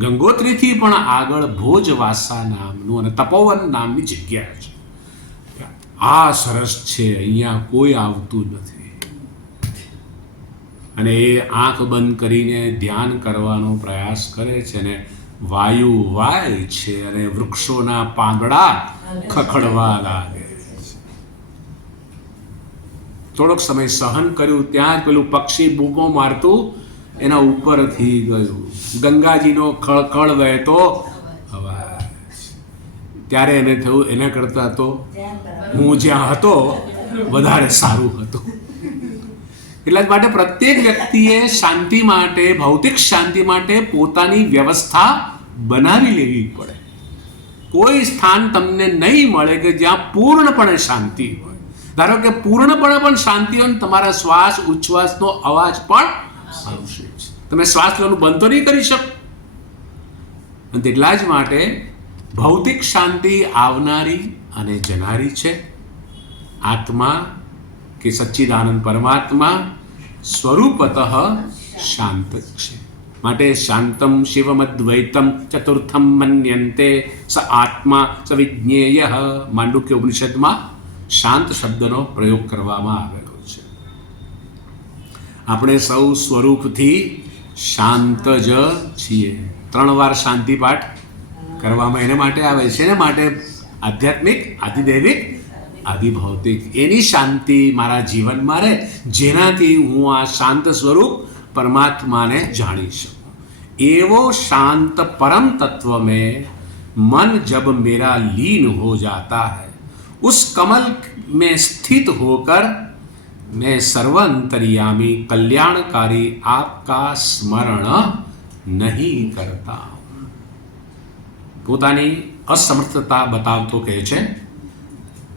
ગંગોત્રીથી પણ આગળ ભોજવાસા નામનું અને તપોવન નામની જગ્યા છે. આ સરસ છે, અહીંયા કોઈ આવતું નથી. અને એ આંખ બંધ કરીને ધ્યાન કરવાનો પ્રયાસ કરે છે, અને વાયુ વાય છે, અને વૃક્ષોના પાંદડા ખખડવા લાગે છે. થોડોક સમય સહન કર્યું, ત્યાં પેલું પક્ષી બૂમો મારતું એના ઉપરથી ગયું. ગંગાજીનો ખળખળ વહેતો અવાજ. ત્યારે એને થયું, એના કરતાં તો હું જ્યાં હતો વધારે સારું હતું. એટલા જ માટે પ્રત્યેક વ્યક્તિએ શાંતિ માટે, ભૌતિક શાંતિ માટે પોતાની વ્યવસ્થા બનાવી લેવી પડે. કોઈ સ્થાન તમને નહીં મળે કે જ્યાં પૂર્ણપણે શાંતિ હોય. ધારો કે પૂર્ણપણે પણ શાંતિ હોય, તમારા શ્વાસ ઉચ્છ્વાસનો અવાજ પણ આવશે. તમે શ્વાસ લેવાનું બંધ તો નહીં કરી શકો. અને એટલા જ માટે ભૌતિક શાંતિ આવનારી અને જનારી છે. આત્મા કે સચ્ચિદાનંદ પરમાત્મા સ્વરૂપતઃ શાંત છે. માટે શાંતમ શિવમદ્વૈતમ ચતુર્થમ મન્યન્તે સ આત્મા સ વિજ્ઞેય. માંડુક્ય ઉપનિષદમાં શાંત શબ્દનો પ્રયોગ કરવામાં આવેલો છે. આપણે સૌ સ્વરૂપથી શાંત જ છીએ. 3 વાર શાંતિ પાઠ કરવામાં એને માટે આવે છે. એને માટે આધ્યાત્મિક, આધિદૈવિક, આધિભૌતિક. એની શાંતિ મારા જીવનમાં રહે, જેનાથી હું આ શાંત સ્વરૂપ પરમાત્માને જાણી શકું. એવો શાંત परम तत्व में मन जब मेरा लीन हो जाता है, उस कमल में स्थित होकर मैं सर्वंतर्यामी कल्याणकारी आपका स्मरण नहीं करता. પોતાની અસમર્થતા બતાવતો કહે છે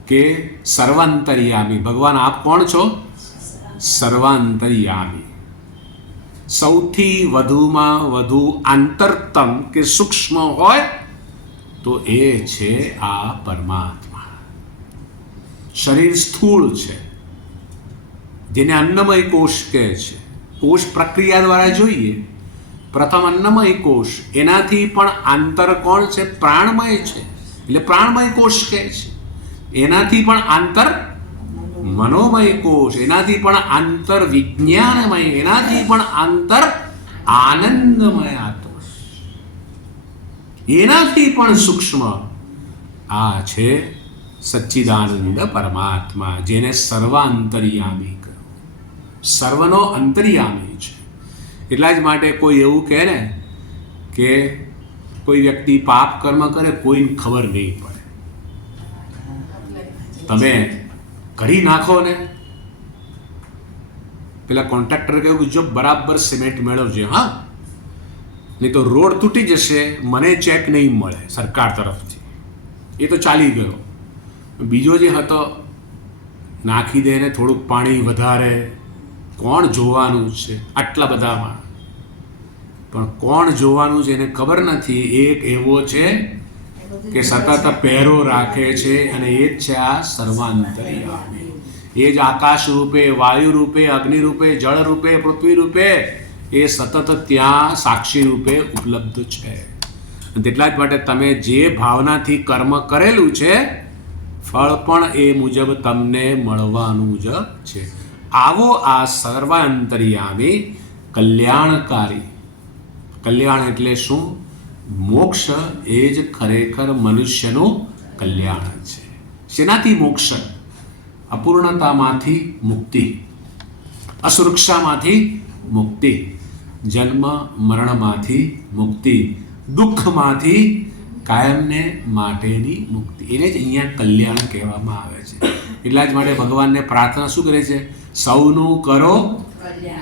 કે સર્વાંતર્યામી ભગવાન, આપ કોણ છો? સર્વાંતર્યામી. સૌથી વધુમાં વધુ આંતરતમ કે સૂક્ષ્મ હોય તો એ છે આ પરમાત્મા. શરીર સ્થૂળ છે, જેને અન્નમય કોષ કહે છે. કોષ પ્રક્રિયા દ્વારા જોઈએ, પ્રથમ અન્નમય કોષ, એનાથી પણ આંતર કોણ છે? પ્રાણમય છે, એટલે પ્રાણમય કોષ કહે છે. એનાથી પણ આંતર મનોમય કોષ, એનાથી પણ આંતર વિજ્ઞાનમય, એનાથી પણ આંતર આનંદમય કોષ, એનાથી પણ સૂક્ષ્મ આ છે સચ્ચિદાનંદ પરમાત્મા, જેને સર્વાંતર્યામી કહ્યું. સર્વનો અંતર્યામી છે. એટલા જ માટે કોઈ એવું કહે ને કે કોઈ વ્યક્તિ પાપ કર્મ કરે કોઈને ખબર નહીં પડે, તમે કરી નાખો ને. પેલા કોન્ટ્રાક્ટર કહ્યું કે જો બરાબર સિમેન્ટ મેળવજો, હા, નહીં તો રોડ તૂટી જશે, મને ચેક નહીં મળે સરકાર તરફથી. એ તો ચાલી ગયો. બીજો જે હતો, નાખી દે ને થોડુંક પાણી વધારે, કોણ જોવાનું છે આટલા બધામાં? પણ કોણ જોવાનું છે એને ખબર નથી. એક એવો છે કે સતત પહેરો રાખે છે, અને એ જ છે આ સર્વાંતર્યામી. એ જ આકાશ રૂપે, વાયુ રૂપે, અગ્નિ રૂપે, જળ રૂપે, પૃથ્વી રૂપે એ સતત ત્યાં સાક્ષી રૂપે ઉપલબ્ધ છે. તેટલા જ માટે તમે જે ભાવનાથી કર્મ કરેલું છે ફળ પણ એ મુજબ તમને મળવાનું જ છે. આવો આ સર્વાંતર્યામી કલ્યાણકારી. કલ્યાણ એટલે શું? મોક્ષ એ જ ખરેખર મનુષ્યનું કલ્યાણ છે. શેનાથી મોક્ષ? અપૂર્ણતામાંથી મુક્તિ, અસુરક્ષામાંથી મુક્તિ, જન્મ મરણમાંથી મુક્તિ, દુઃખમાંથી કાયમને માટેની મુક્તિ. એને જ અહીંયા કલ્યાણ કહેવામાં આવે છે. એટલા જ માટે ભગવાનને પ્રાર્થના શું કરે છે? સૌનું કરો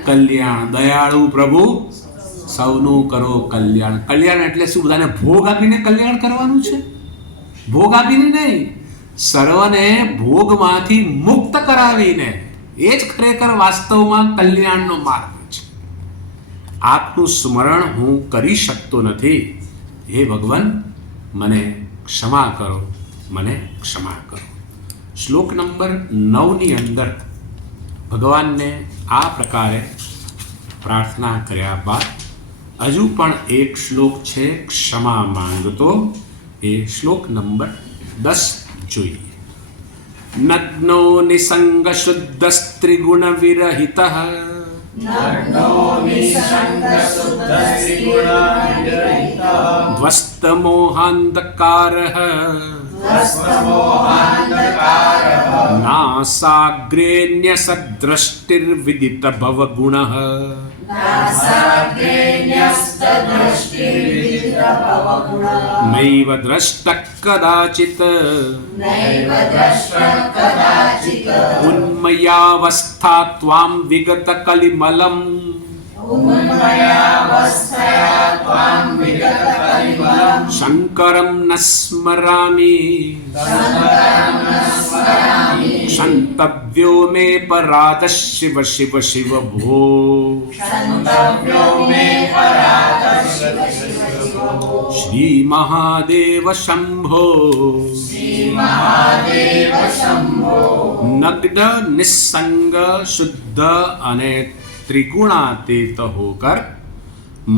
કલ્યાણ, દયાળુ પ્રભુ સૌનું કરો કલ્યાણ. કલ્યાણ એટલે શું? બધાને ભોગ આપીને કલ્યાણ કરવાનું છે? ભોગ આપીને નહીં, સર્વને ભોગમાંથી મુક્ત કરાવીને. એ જ ખરેખર વાસ્તવમાં કલ્યાણનો માર્ગ છે. આપનું સ્મરણ હું કરી શકતો નથી, હે ભગવાન મને ક્ષમા કરો, મને ક્ષમા કરો. શ્લોક નંબર 9ની અંદર ભગવાનને આ પ્રકારે પ્રાર્થના કર્યા બાદ હજુ પણ એક શ્લોક છે ક્ષમા માંગતો. એ શ્લોક નંબર 10 જોઈએ. નગ્નો નિસંગ શુદ્ધ ત્રિગુણ વિરહિત ધ્વસ્ત મોહાંધકાર નાસાગ્રેન્ય સદ્રષ્ટિર્વિદિત ભવગુણ નૈવ દ્રષ્ટ કદાચિત ઉન્મયાવસ્થા ત્વામ વિગત કલિમલમ શંકરમ ન સ્મરામિ શંતવ્યો મે પરાત શિવ શિવ શિવ ભો શ્રી મહાદેવ શંભો. નગ્ન નિસંગ શુદ્ધ અને त्रिगुणातीत होकर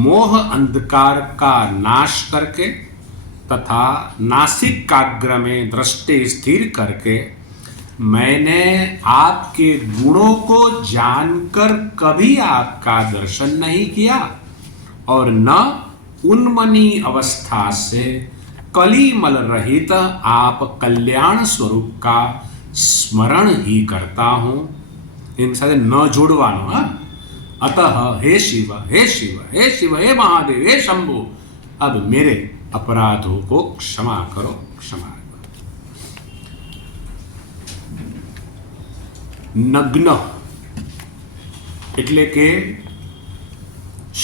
मोह अंधकार का नाश करके तथा नासिकाग्र में दृष्टि स्थिर करके मैंने आपके गुणों को जानकर कभी आपका दर्शन नहीं किया और न उन्मनी अवस्था से कलिमल रहित आप कल्याण स्वरूप का स्मरण ही करता हूँ. એની સાથે ન જોડવાનું. હા, अतः हे शिव हे शिव हे शिव हे महादेव हे शंभु अब मेरे अपराधों को क्षमा करो, क्षमा करो. નગ્ન એટલે કે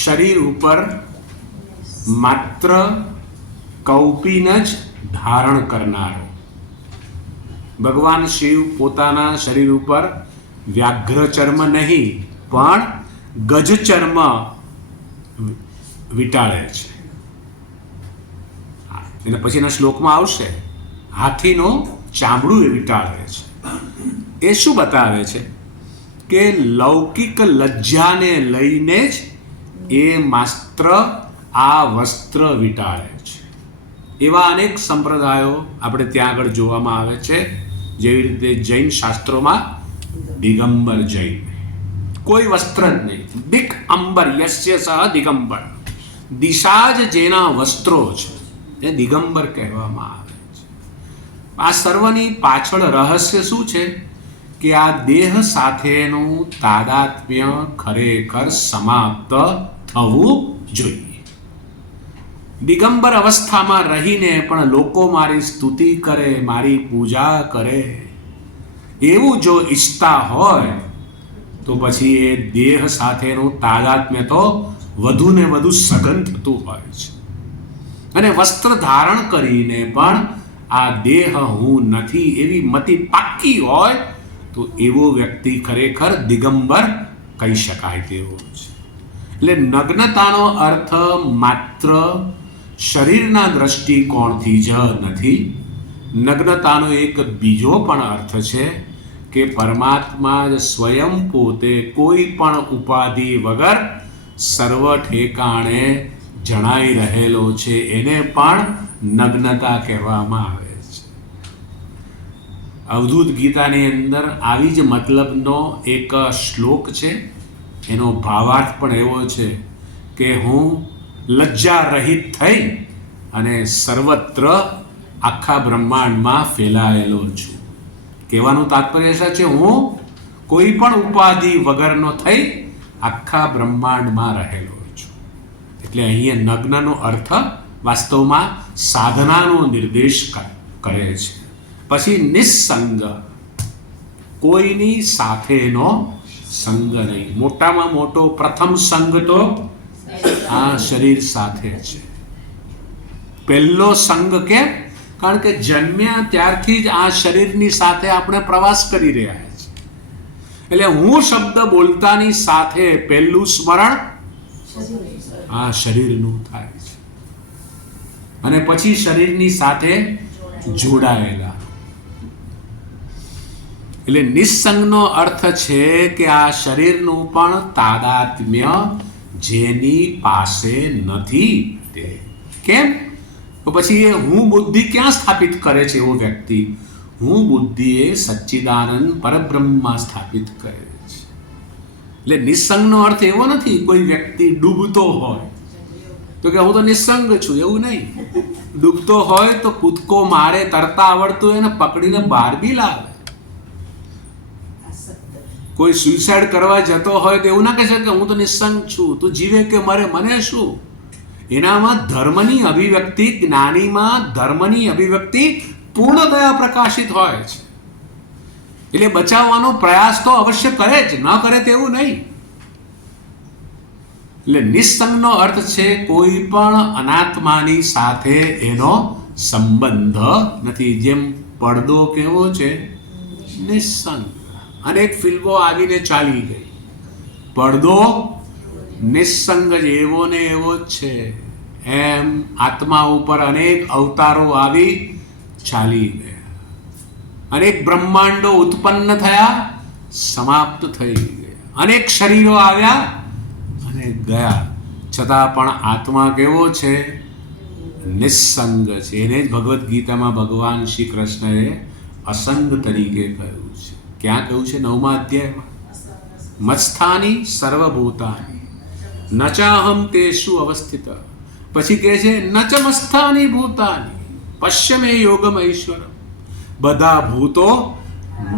શરીર ઉપર માત્ર કૌપીન જ ધારણ કરનારો. ભગવાન શિવ પોતાના શરીર ઉપર વ્યાઘ્ર ચર્મ નહીં પણ ગજ ચર્મ વીંટાળે છે. એને પછીના શ્લોકમાં આવશે હાથીનું ચામડું એ વીંટાળે છે. એ શું બતાવે છે કે લૌકિક લજ્જાને લઈને જ એ માત્ર આ વસ્ત્ર વીંટાળે છે. એવા અનેક સંપ્રદાયો આપણે ત્યાં આગળ જોવામાં આવે છે. જેવી રીતે જૈન શાસ્ત્રોમાં દિગંબર જૈન, કોઈ વસ્ત્ર જ નહીં. દિક અંબર યસ્ય સહ દિગંબર, દિશા જ જેના વસ્ત્રો છે એ દિગંબર કહેવામાં આવે છે. આ સર્વની પાછળ રહસ્ય શું છે કે આ દેહ સાથેનું તાદાત્મ્ય ખરેખર સમાપ્ત થવું જોઈએ. દિગંબર અવસ્થામાં રહીને પણ લોકો મારી સ્તુતિ કરે, મારી પૂજા કરે, એવું જો ઈચ્છતા હોય તો પછી એ દેહ સાથેનું તાદાત્મ્ય તો વધુ ને વધુ સઘન થતું હોય છે. અને વસ્ત્ર ધારણ કરીને પણ આ દેહ હું નથી એવી મતિ પાક્કી હોય તો એવો વ્યક્તિ ખરેખર દિગંબર કહી શકાય તેવો છે. એટલે નગ્નતાનો અર્થ માત્ર શરીરના દ્રષ્ટિકોણથી જ નથી. નગ્નતાનો એક બીજો પણ અર્થ છે કે પરમાત્મા જ સ્વયં પોતે કોઈ પણ ઉપાધિ વગર સર્વ ઠેકાણે જણાઈ રહેલો છે, એને પણ નગ્નતા કહેવામાં આવે છે. અવધૂત ગીતાની અંદર આવી જ મતલબનો એક શ્લોક છે. એનો ભાવાર્થ પણ એવો છે કે હું લજ્જા રહિત થઈ અને સર્વત્ર આખા બ્રહ્માંડમાં ફેલાયેલો છું. કહેવાનું તાત્પર્ય છે હું કોઈ પણ ઉપાધિ વગરનો થઈ આખા બ્રહ્માંડમાં રહેલો છું. એટલે અહીંયા નગ્નનો અર્થ વાસ્તવમાં સાધનાનો નિર્દેશ કરે છે. પછી નિસ્સંગ, કોઈની સાથેનો સંગ નહીં. મોટામાં મોટો પ્રથમ સંગ તો આ શરીર સાથે છે. પહેલો સંગ કેમ? કારણ કે જન્મ્યા ત્યારથી જ આ શરીરની સાથે આપણે પ્રવાસ કરી રહ્યા છીએ. એટલે હું શબ્દ બોલતાની સાથે પહેલું સ્મરણ આ શરીરનું થાય છે અને પછી શરીરની સાથે જોડાયેલા. એટલે નિસ્સંગનો અર્થ છે કે આ શરીરનું પણ તાદાત્મ્ય જેની પાસે નથી તે. કેમ? તો પછી એ હું બુદ્ધિ ક્યાં સ્થાપિત કરે છે એવો વ્યક્તિ? હું બુદ્ધિ એ સચ્ચિદાનંદ પરબ્રહ્મમાં સ્થાપિત કરે છે. એટલે નિસ્સંગનો અર્થ એવો નથી કોઈ વ્યક્તિ ડૂબતો હોય તો કે હું તો નિસ્સંગ છું, એવું નહીં. ડૂબતો હોય તો કૂદકો મારે, તરતા આવડતું એને પકડીને બહાર બી લાવે. કોઈ સુસાઇડ કરવા જતો હોય તો એવું ના કહે છે કે હું તો નિસ્સંગ છું, તું જીવે કે મરે મને શું. એનામાં ધર્મની અભિવ્યક્તિ, જ્ઞાનીમાં ધર્મની અભિવ્યક્તિ પૂર્ણતયા પ્રકાશિત હોય છે. એટલે બચાવવાનો પ્રયાસ તો અવશ્ય કરે જ, ન કરે તેવું નહીં. એટલે નિસ્સંગનો અર્થ છે કોઈ પણ અનાત્માની સાથે એનો સંબંધ નથી. જેમ પડદો કેવો છે? નિસ્સંગ. અનેક ફિલ્મો આવીને ચાલી ગઈ. પડદો નિસ્સંગ જ એવો ને એવો જ છે. એમ આત્મા ઉપર અનેક અવતારો આવી ચાલી ગયા, અનેક બ્રહ્માંડો ઉત્પન્ન થયા, સમાપ્ત થઈ ગયા, અનેક શરીરો આવ્યા અને ગયા, છતાં પણ આત્મા કેવો છે? નિસ્સંગ છે. એને જ ભગવદ્ ગીતામાં ભગવાન શ્રી કૃષ્ણએ અસંગ તરીકે કહ્યું છે. ક્યાં કહ્યું છે? 9મા અધ્યાયમાં, મત્સ્થાની સર્વભૂતાની ન ચાહમ તેષુ અવસ્થિત. પછી કહે છે ન ચ મત્સ્થાની ભૂતાની પશ્ય મે યોગમ ઐશ્વર. બધા ભૂતો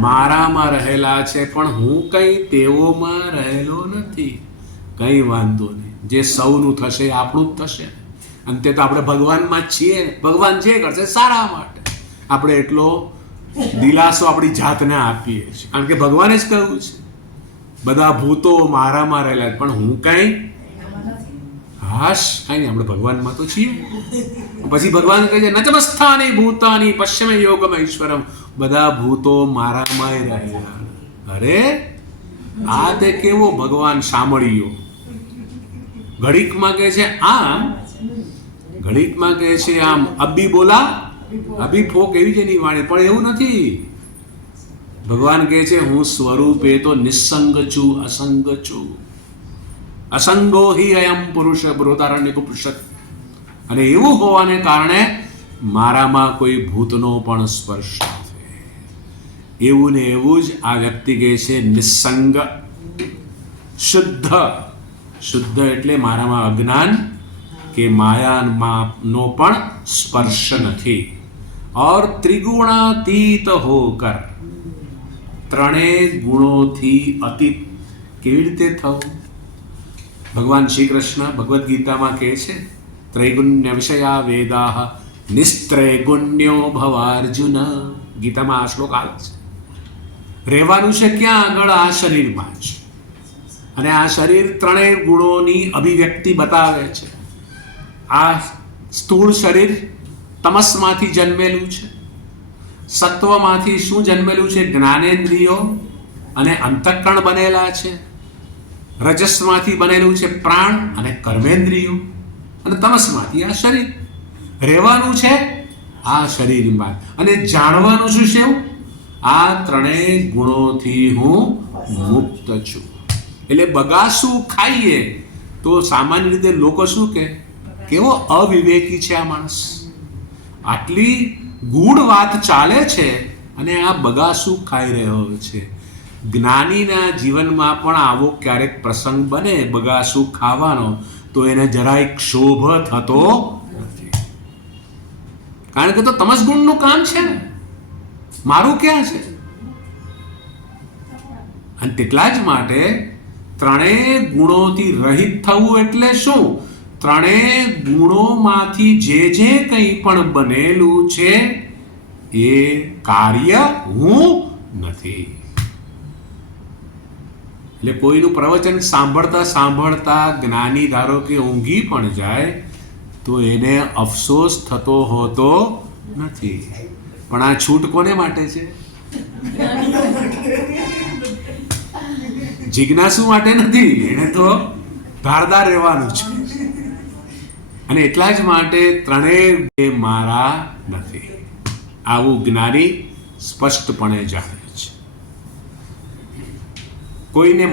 મારામાં રહેલા છે પણ હું કંઈ તેઓમાં રહેલો નથી. કંઈ વાંધો નહીં, જે સૌનું થશે આપણું જ થશે. અંતે તો આપણે ભગવાનમાં જ છીએ. ભગવાન જે કરશે સારા માટે. આપણે એટલો દિલાસો આપણી જાતને આપીએ છીએ, કારણ કે ભગવાને જ કહ્યું છે બધા ભૂતો મારામાં રહેલા પણ હું કંઈ હાશ કંઈ નહીં. આપણે ભગવાનમાં તો છીએ. પછી ભગવાન કહે છે નચમસ્થાની ભૂતાની પશ્ચિમે યોગમ ઈશ્વરમ. બધા ભૂતો મારામાં રહેલા. અરે આ તે કેવો ભગવાન સાંભળ્યો. ઘડીકમાં કહે છે આમ, ઘડીકમાં કહે છે આમ, અબ્બી બોલા અભી ફોક એવી જ એની વાણી. પણ એવું નથી. ભગવાન કહે છે હું સ્વરૂપે તો નિસ્સંગ છું, અસંગ છું. અસંગો હિ અયમ પુરુષ બૃહદારણ્યક ઉપનિષદ. અને એવું હોવાને કારણે મારામાં કોઈ ભૂતનો પણ સ્પર્શ નથી. એવું ને એવું જ આ વ્યક્તિ કહે છે નિસ્સંગ, શુદ્ધ. શુદ્ધ એટલે મારામાં અજ્ઞાન કે માયાનો પણ સ્પર્શ નથી. और त्रिगुणातीत होकर, ત્રણેય ગુણોથી અતીત કેવી રીતે થવું? ભગવાન શ્રી કૃષ્ણ ભગવદ્ ગીતામાં કહે છે ત્રૈગુણ્ય વિષયા વેદાહ નિસ્ત્રૈગુણ્યો ભવાર્જુન. ગીતામાં આ શ્લોક આવે છે. રહેવાનું છે ક્યાં આગળ? આ શરીરમાં જ. અને આ શરીર ત્રણેય ગુણોની અભિવ્યક્તિ બતાવે છે. આ સ્થૂળ શરીર તમસમાંથી જન્મેલું છે. સત્વમાંથી શું જન્મેલું છે? જ્ઞાનેન્દ્રિયો અને અંતઃકરણ બનેલા છે. રજસમાંથી બનેલું છે પ્રાણ અને કર્મેન્દ્રિયો. અને તમસમાંથી આ શરીર. રહેવાનું છે આ શરીરમાં. અને જાણવાનું શું છે? આ ત્રણેય ગુણોથી હું મુક્ત છું. એટલે બગાસું ખાઈએ તો સામાન્ય રીતે લોકો શું કહે? કેવો અવિવેકી છે આ માણસ. આટલી ગૂઢ વાત ચાલે છે અને આ બગાસું ખાઈ રહ્યો છે. જ્ઞાનીના જીવનમાં પણ આવો ક્યારેક પ્રસંગ બને બગાસું ખાવાનો, તો એને જરાય ક્ષોભ થતો નથી. કારણ કે તો તમસ ગુણનું કામ છે ને, મારું ક્યાં છે? અને તેટલા જ માટે ત્રણેય ગુણોથી રહિત થવું એટલે શું? ત્રણેય ગુણોમાંથી જે કંઈ પણ બનેલું છે એ કાર્ય હું નથી. એટલે કોઈનું પ્રવચન સાંભળતા સાંભળતા જ્ઞાની ધારો કે ઊંઘી પણ જાય તો એને અફસોસ થતો હોતો નથી. પણ આ છૂટ કોને માટે છે? જિજ્ઞાસુ માટે નથી. એને તો ધારદાર રહેવાનું છે. અને એટલા જ માટે ત્રણેય મારા નથી. આવું જ્ઞાની સ્પષ્ટપણે જાણે છે. કોઈને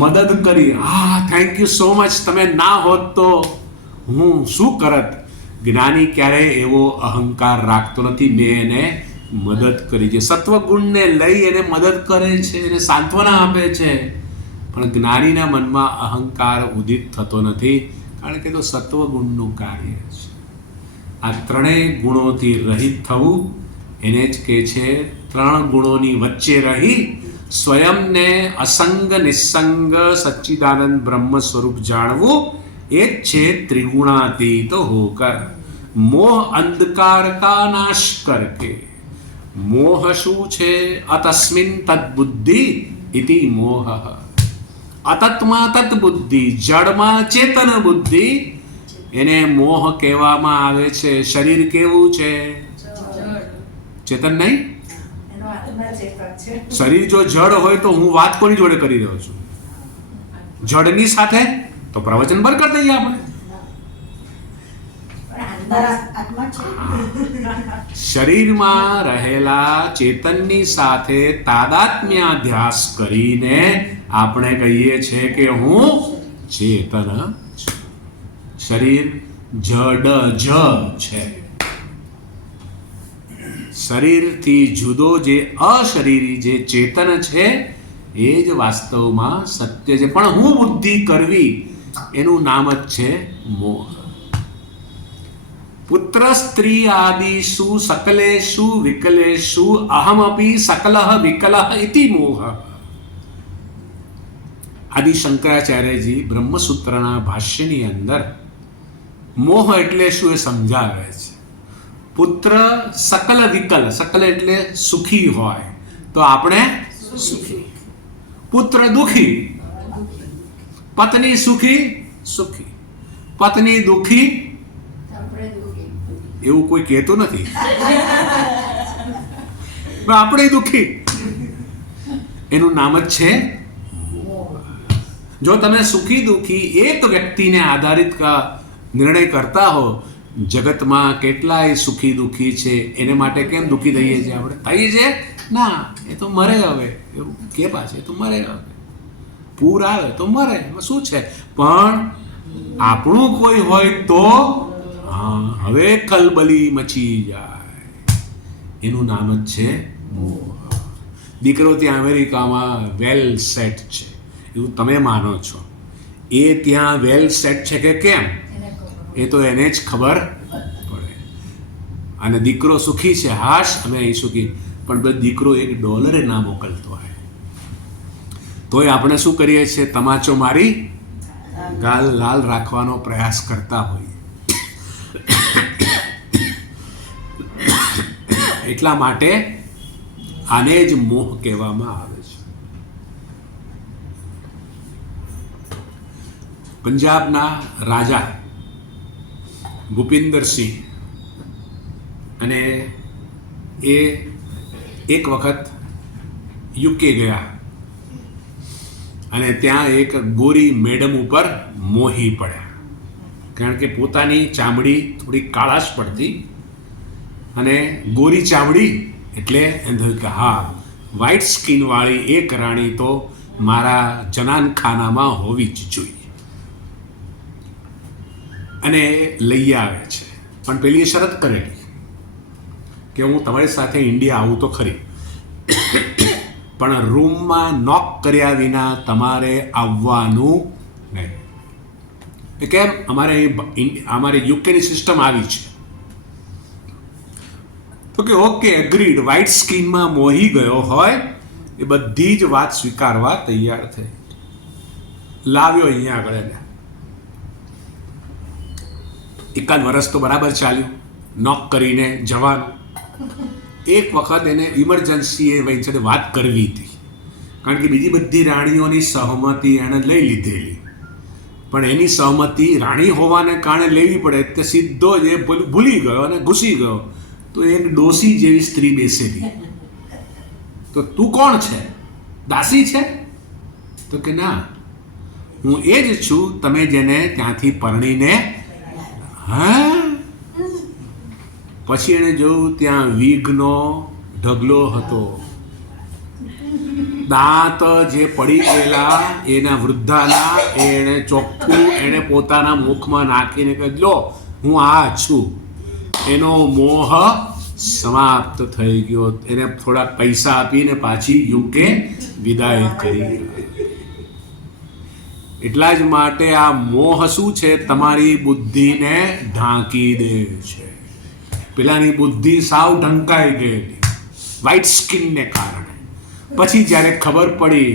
મદદ કરી, હા થેન્ક યુ સો મચ, તમે ના હોત તો હું શું કરત. જ્ઞાની ક્યારેય એવો અહંકાર રાખતો નથી. મેં એને મદદ કરી છે. સત્વગુણને લઈ એને મદદ કરે છે, એને સાંત્વના આપે છે. પણ જ્ઞાનીના મનમાં અહંકાર ઉદિત થતો નથી. કારણ કે તો સત્વગુણનું કાર્ય છે. આ ત્રણેય ગુણોથી રહિત થવું એને જ કહે છે ત્રણ ગુણોની વચ્ચે રહી સ્વયંને અસંગ નિસંગ સચ્ચિદાનંદ બ્રહ્મ સ્વરૂપ જાણવું. એ જ છે ત્રિગુણાતીત હોકર મોહ અંધકાર કા નાશ કરકે. મોહ શું છે? અતસ્મિન તદ બુદ્ધિ ઇતિ મોહ. અતત્માં તત બુદ્ધિ, જડમાં ચેતન બુદ્ધિ, એને મોહ કહેવામાં આવે છે. શરીર કેવું છે? ચેતન નહીં. શરીર જો જડ હોય તો હું વાત કોની જોડે કરી રહ્યો છું? જડની સાથે. તો પ્રવચન પર કરી દઈએ આપણે. શરીરમાં રહેલા ચેતનની સાથે તાદાત્મ્યાધ્યાસ કરીને આપણે કહીએ છીએ કે હું ચેતન છું. શરીર જડ જ છે. શરીરથી જુદો જે અશરીરી જે ચેતન છે એ જ વાસ્તવમાં સત્ય છે. પણ હું બુદ્ધિ કરવી એનું નામ જ છે મોહ. પુત્ર સ્ત્રી આદિષુ સકલેષુ વિકલેષુ અહમપી સકલઃ વિકલઃ ઇતિ મોહ. આદિ શંકરાચાર્યજી બ્રહ્મસૂત્રના ભાષ્યની અંદર મોહ એટલે શું એ સમજાવે છે. પુત્ર સકલ વિકલ, સકલ એટલે સુખી હોય તો આપણે સુખી, પુત્ર દુખી, પત્ની સુખી સુખી, પત્ની દુખી એવું કોઈ કહેતું નથી. આપણે દુખી, એનું નામ જ છે. જો તમે સુખી દુખી એક વ્યક્તિને આધારિત નિર્ણય કરતા હો, જગતમાં કેટલાય સુખી દુખી છે, એને માટે કેમ દુખી થઈએ છીએ આપણે? થઈએ છીએ ના, એ તો મરે હવે, એવું કે પાછે તો મરે હવે, પૂર આવે તો મરે, એમાં શું છે? પણ આપણું કોઈ હોય તો હા હવે ખલબલી મચી જાય. એનું નામ જ છે મોહ. દીકરો ત્યાં અમેરિકામાં વેલ સેટ છે એવું તમે માનો છો. એ ત્યાં વેલ સેટ છે કે કેમ એ તો એને જ ખબર પડે. અને દીકરો સુખી છે, હાશ અમે અહીં સુખી, પણ દીકરો $1 ના મોકલતો હોય તોય આપણે શું કરીએ છીએ? તમાચો મારી ગાલ લાલ રાખવાનો પ્રયાસ કરતા હોઈએ. એટલા માટે આને જ મોહ કહેવામાં આવે છે. પંજાબના રાજા ભૂપિન્દરસિંહ અને એ એક વખત યુકે ગયા અને ત્યાં એક ગોરી મેડમ ઉપર મોહી પડ્યા, કારણ કે પોતાની ચામડી થોડી કાળાશ પડતી અને ગોરી ચામડી એટલે એમ થયું કે હા, વ્હાઇટ સ્કિનવાળી એક રાણી તો મારા જનાનખાનામાં હોવી જ જોઈએ. અને લઈ આવે છે, પણ પેલી શરત કરેલી કે હું તમારી સાથે ઇન્ડિયા આવું તો ખરી, પણ રૂમમાં નોક કર્યા વિના તમારે આવવાનું નહીં. એ કેમ? અમારે યુકેની સિસ્ટમ આવી છે. તો કે ઓકે, એગ્રીડ. વ્હાઇટ સ્કિનમાં મોહી ગયો હોય એ બધી જ વાત સ્વીકારવા તૈયાર થઈ. લાવ્યો અહીંયા આગળ એને. એકાદ વર્ષ તો બરાબર ચાલ્યું, નોક કરીને જવાનું. એક વખત એને ઇમરજન્સી એ વહી સાથે વાત કરવી હતી, કારણ કે બીજી બધી રાણીઓની સહમતિ એણે લઈ લીધેલી, પણ એની સહમતિ રાણી હોવાને કારણે લેવી પડે તે સીધો જ એ ભૂલી ગયો અને ઘૂસી ગયો. તો એક ડોસી જેવી સ્ત્રી બેસેલી. તો તું કોણ છે? દાસી છે? તો કે ના, હું એ જ છું તમે જેને ત્યાંથી પરણીને. હા, પછી એણે જોયું ત્યાં વીઘનો ઢગલો હતો, દાંત જે પડી ગયેલા એના વૃદ્ધાના એણે ચોખ્ખું એણે પોતાના મુખમાં નાખીને કહ્યું, લો હું આ છું. એનો મોહ સમાપ્ત થઈ ગયો. એને થોડાક પૈસા આપીને પાછી યુકે વિદાય કરી. એટલા જ માટે આ મોહ શું છે? તમારી બુદ્ધિને ઢાંકી દે છે. પેલાની બુદ્ધિ સાવ ઢંકાઈ ગયેલી વ્હાઇટ સ્કિનને કારણે. પછી જ્યારે ખબર પડી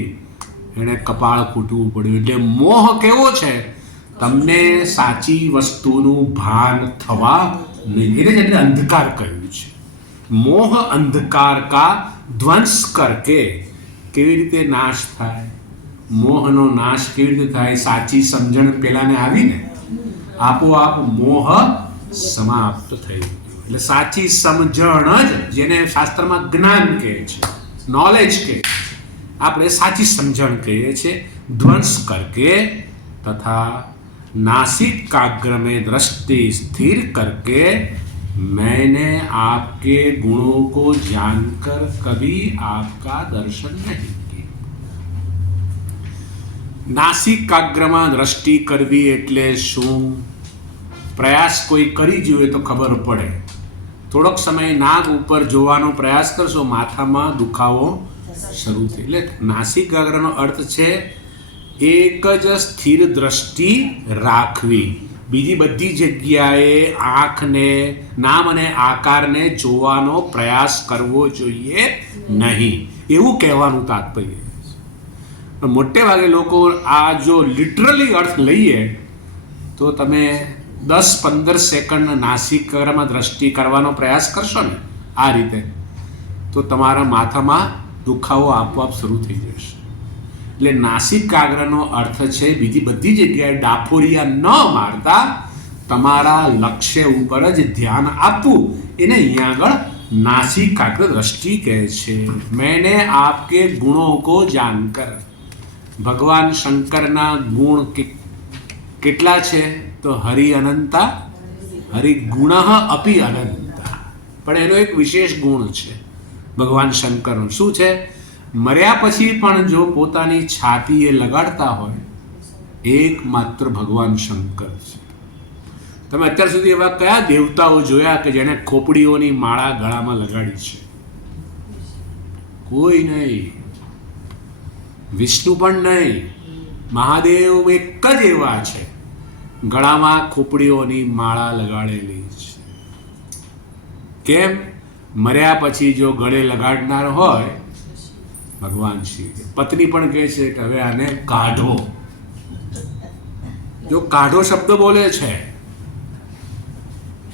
એણે કપાળ ફૂટવું પડ્યું. એટલે મોહ કેવો છે? તમને સાચી વસ્તુનું ભાન થવા નહીં. એટલે અંધકાર કહ્યું છે. મોહ અંધકાર કા ધ્વંસ કરકે. કેવી રીતે નાશ થાય? મોહનો નાશ કેવી રીતે થાય? સાચી સમજણ પેલાને આવીને આપોઆપ મોહ સમાપ્ત થઈ ગયું. એટલે સાચી સમજણ જ, જેને શાસ્ત્રમાં જ્ઞાન કહે છે, નોલેજ કહે, આપણે સાચી સમજણ કહીએ છીએ. ધ્વંસ કરકે તથા नासिकाग्र में दृष्टि स्थिर करके मैंने आपके गुणों को जानकर कभी आपका दर्शन नहीं किया. નાસિકાગ્રમાં દ્રષ્ટિ કરવી એટલે શું? પ્રયાસ કોઈ કરી જોઈએ તો ખબર પડે. થોડોક સમય નાક ઉપર જોવાનો પ્રયાસ કરશો, માથામાં દુખાવો શરૂ થઈ. એટલે નાસિકાગ્રનો અર્થ છે એક જ સ્થિર દ્રષ્ટિ રાખવી. બીજી બધી જગ્યાએ આંખને, નામ અને આકારને જોવાનો પ્રયાસ કરવો જોઈએ નહીં, એવું કહેવાનું તાત્પર્ય. મોટે ભાગે લોકો આ જો લિટરલી અર્થ લઈએ તો તમે 10-15 સેકન્ડ નાસિકાગ્રમાં દ્રષ્ટિ કરવાનો પ્રયાસ કરશો ને આ રીતે, તો તમારા માથામાં દુખાવો આપોઆપ શરૂ થઈ જશે. એટલે નાસિકાગ્રનો અર્થ છે બીજી બધી જગ્યાએ ડાફોરિયા ન મારતા તમારા લક્ષ્ય ઉપર જ ધ્યાન આપવું. એને અહીંયા આગળ નાસિકાગ્ર દ્રષ્ટિ કહે છે. મેને આપકે ગુણો કો જાનકર. ભગવાન શંકરના ગુણ કેટલા છે? તો હરિ અનંતા, હરિ ગુણ અપી અનંતા. પણ એનો એક વિશેષ ગુણ છે ભગવાન શંકરનો. શું છે? મર્યા પછી પણ જો પોતાની છાતીએ લગાડતા હોય, એકમાત્ર ભગવાન શંકર છે. તમે અત્યાર સુધી એવા કયા દેવતાઓ જોયા કે જેણે ખોપડીઓની માળા ગળામાં લગાડી છે? કોઈ નહીં. વિષ્ણુ પણ નહીં. મહાદેવ એક જ એવા છે ગળામાં ખોપડીઓની માળા લગાડેલી છે. કેમ? મર્યા પછી જો ગળે લગાડનાર હોય ભગવાન શિવ. પત્ની પણ કહે છે કે હવે આને કાઢો. જો કાઢો શબ્દ બોલે છે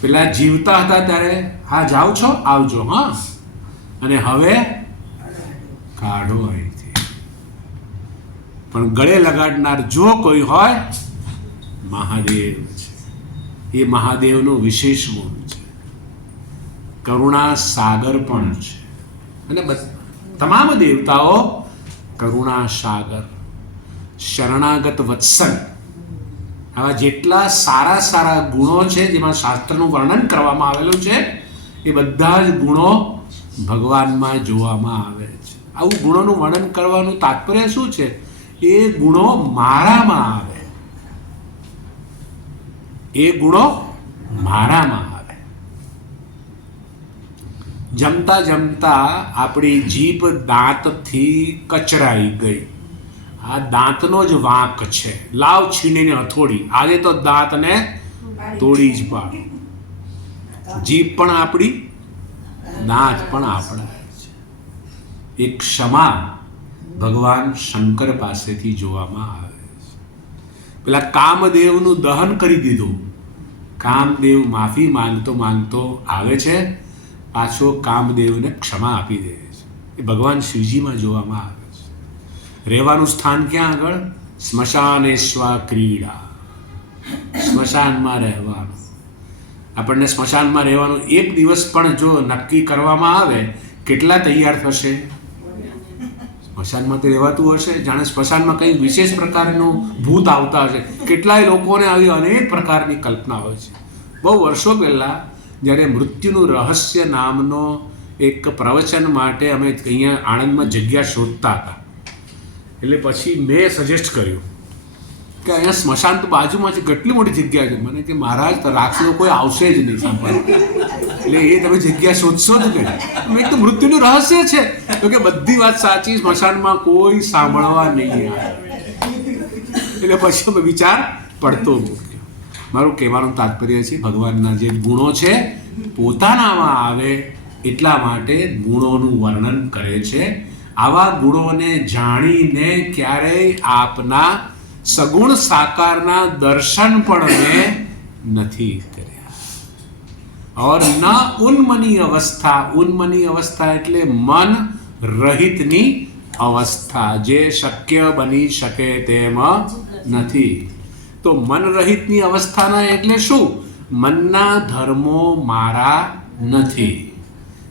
પેલા જીવતા હતા ત્યારે હા જાઓ છો આવજો હા, અને હવે કાઢો અહીંથી. પણ ગળે લગાડનાર જો કોઈ હોય મહાદેવ છે. એ મહાદેવનું વિશેષ ગુણ છે, કરુણા સાગર પણ છે. અને તમામ દેવતાઓ કરુણા સાગર, શરણાગત વત્સલ, આવા જેટલા સારા સારા ગુણો છે જેમાં શાસ્ત્રનું વર્ણન કરવામાં આવેલું છે એ બધા જ ગુણો ભગવાનમાં જોવામાં આવે છે. આવું ગુણોનું વર્ણન કરવાનું તાત્પર્ય શું છે? એ ગુણો મારામાં આવે, એ ગુણો મારામાં આવે. જમતા જમતા આપણી જીભ દાંતથી કચરાઈ ગઈ. આ દાંતનો જ વાંક છે, લાવ છીણીને હથોડી, આજે તો દાંતને તોડી જ પાડો. જીભ પણ આપણી, દાંત પણ આપણા છે. એક ક્ષમા ભગવાન શંકર પાસેથી જોવામાં આવે છે. પેલા કામદેવનું દહન કરી દીધું. કામદેવ માફી માંગતો માંગતો આવે છે, પાછો કામદેવને ક્ષમા આપી દે છે. એ ભગવાન શિવજીમાં જોવામાં આવે છે. રહેવાનું સ્થાન ક્યાં આગળ? સ્મશાનેશ્વા ક્રીડા, સ્મશાનમાં રહેવાનું. આપણને સ્મશાનમાં રહેવાનું એક દિવસ પણ જો નક્કી કરવામાં આવે, કેટલા તૈયાર થશે? સ્મશાનમાં તો રહેવાતું હશે, જાણે સ્મશાનમાં કંઈ વિશેષ પ્રકારનું ભૂત આવતા હશે. કેટલાય લોકોને આવી અનેક પ્રકારની કલ્પના હોય છે. બહુ વર્ષો પહેલાં જ્યારે મૃત્યુનું રહસ્ય નામનો એક પ્રવચન માટે અમે અહીંયા આણંદમાં જગ્યા શોધતા હતા, એટલે પછી મેં સજેસ્ટ કર્યું કે અહીંયા સ્મશાન તો બાજુમાં છે, કેટલી મોટી જગ્યા છે. મને કે મહારાજ તો રાખશો કોઈ આવશે જ નહીં સાંભળવા, એટલે એ તમે જગ્યા શોધશો જ નહીં. મેં તો મૃત્યુનું રહસ્ય છે તો કે બધી વાત સાચી, સ્મશાનમાં કોઈ સાંભળવા નહીં આવે. એટલે પછી અમે વિચાર પડતો મૂક્યો. મારું કહેવાનું તાત્પર્ય છે ભગવાનના જે ગુણો છે પોતાનામાં આવે એટલા માટે ગુણોનું વર્ણન કરે છે. આવા ગુણોને જાણીને ક્યારેય આપના સગુણ સાકારના દર્શન પણ મેં નથી કર્યા. और न उन्मनी अवस्था, उन्मनी अवस्था એટલે મન રહિતની અવસ્થા, જે શક્ય બની શકે તેમ નથી. તો મન રહિતની અવસ્થાના એટલે શું? મનના ધર્મો મારા નથી.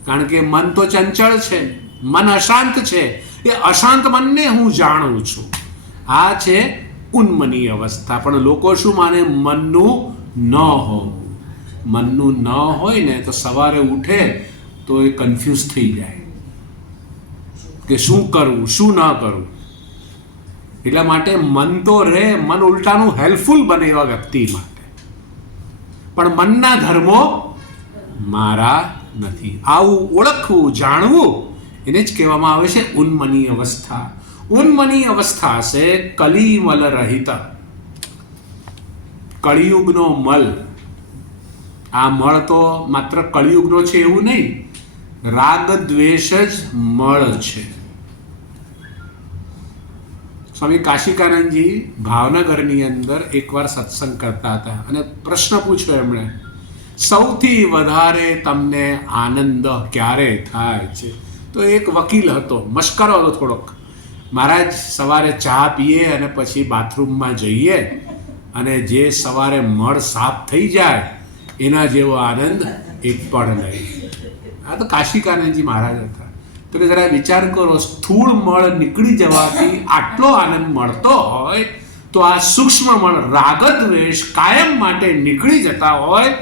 કારણ કે મન તો ચંચળ છે, મન અશાંત છે. એ અશાંત મનને હું જાણું છું. આ છે ઉન્મની અવસ્થા. પણ લોકો શું માને? મનનું ન હોવું. મનનું ન હોય ને તો સવારે ઉઠે તો એ કન્ફ્યુઝ થઈ જાય કે શું કરવું શું ન કરવું. એટલા માટે મન તો રહે, મન ઉલટાનું હેલ્પફુલ બને એવા વ્યક્તિ માટે. પણ મનના ધર્મો મારા નથી. આવું ઓળખવું, જાણવું, એને જ કહેવામાં આવે છે ઉન્મની અવસ્થા. ઉન્મની અવસ્થા છે કલિમલ રહિત. કળિયુગનો મલ. આ મળ તો માત્ર કળિયુગનો છે એવું નહીં, રાગ દ્વેષ જ મળ છે. સ્વામી કાશિકાનંદજી ભાવનગરની અંદર એકવાર સત્સંગ કરતા હતા અને પ્રશ્ન પૂછ્યો એમણે, સૌથી વધારે તમને આનંદ ક્યારે થાય છે? તો એક વકીલ હતો, મશ્કરો હતો થોડોક. મહારાજ સવારે ચા પીએ અને પછી બાથરૂમમાં જઈએ અને જે સવારે મળ સાફ થઈ જાય એના જેવો આનંદ એક પણ નહીં. આ તો કાશિકાનંદજી મહારાજ હતા. તો કે જરા વિચાર કરો, સ્થૂળ મળ નીકળી જવાથી આટલો આનંદ મળતો હોય તો આ સૂક્ષ્મ મળ રાગ દ્વેષ કાયમ માટે નીકળી જતા હોય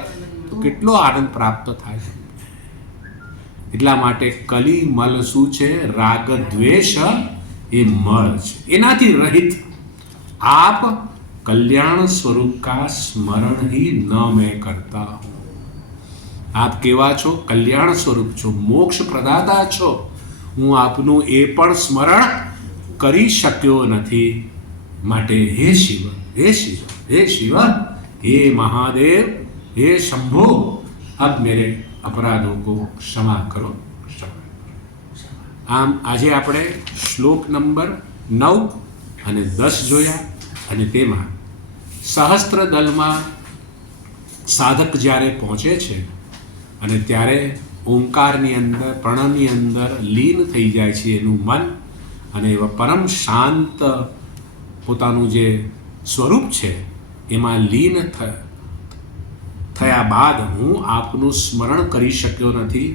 તો કેટલો આનંદ પ્રાપ્ત થાય. એટલા માટે કલિમલ શું છે? રાગ દ્વેષ એ મળ છે, એનાથી રહિત. આપ કલ્યાણ સ્વરૂપ કા સ્મરણ ही न मैं करता हूँ. આપ કેવા છો? કલ્યાણ સ્વરૂપ છો, મોક્ષ પ્રદાતા છો. હું આપનું એ પણ સ્મરણ કરી શક્યો નથી. માટે હે શિવ, હે શિવ, હે શિવ, હે મહાદેવ, હે શંભો, અબ મેરે अपराधों को क्षमा करो. આમ આજે આપણે શ્લોક નંબર 9 અને 10 જોયા અને તેમાં સહસ્ત્ર દલમાં સાધક જ્યારે પહોંચે છે અને ત્યારે ઓંકારની અંદર પ્રણવની અંદર લીન થઈ જાય છે એનું મન, અને એવા પરમ શાંત પોતાનું જે સ્વરૂપ છે એમાં લીન થયા બાદ હું આપનું સ્મરણ કરી શક્યો નથી,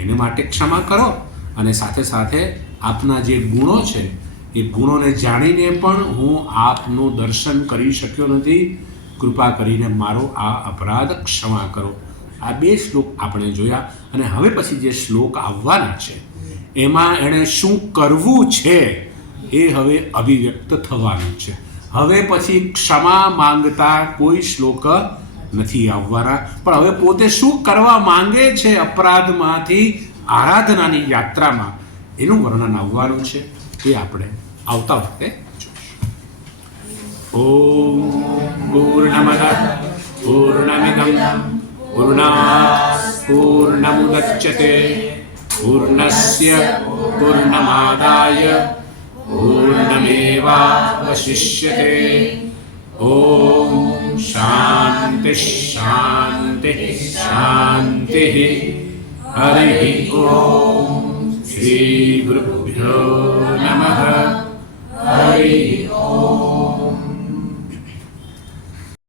એને માટે ક્ષમા કરો. અને સાથે સાથે આપના જે ગુણો છે એ ગુણોને જાણીને પણ હું આપનું દર્શન કરી શક્યો નથી, કૃપા કરીને મારો આ અપરાધ ક્ષમા કરો. આ 2 શ્લોક આપણે જોયા. અને હવે પછી જે શ્લોક આવવાના છે એમાં એણે શું કરવું છે એ હવે અભિવ્યક્ત થવાનું છે. હવે પછી ક્ષમા માંગતા કોઈ શ્લોક નથી આવવાના, પણ હવે પોતે શું કરવા માંગે છે અપરાધમાંથી આરાધનાની યાત્રામાં એનું વર્ણન આવવાનું છે. એ આપણે આવતા વખતે જોઈશું. ઓમ પૂર્ણમદ પૂર્ણમિદં પૂર્ણાત પૂર્ણમુદચ્યતે પૂર્ણસ્ય પૂર્ણમાદાય પૂર્ણમેવાવશિષ્યતે. ઓમ શાંતિ શાંતિ શાંતિ. હરિ ઓમ. શ્રી ગુરુભ્યો નમઃ. હરિ ઓમ.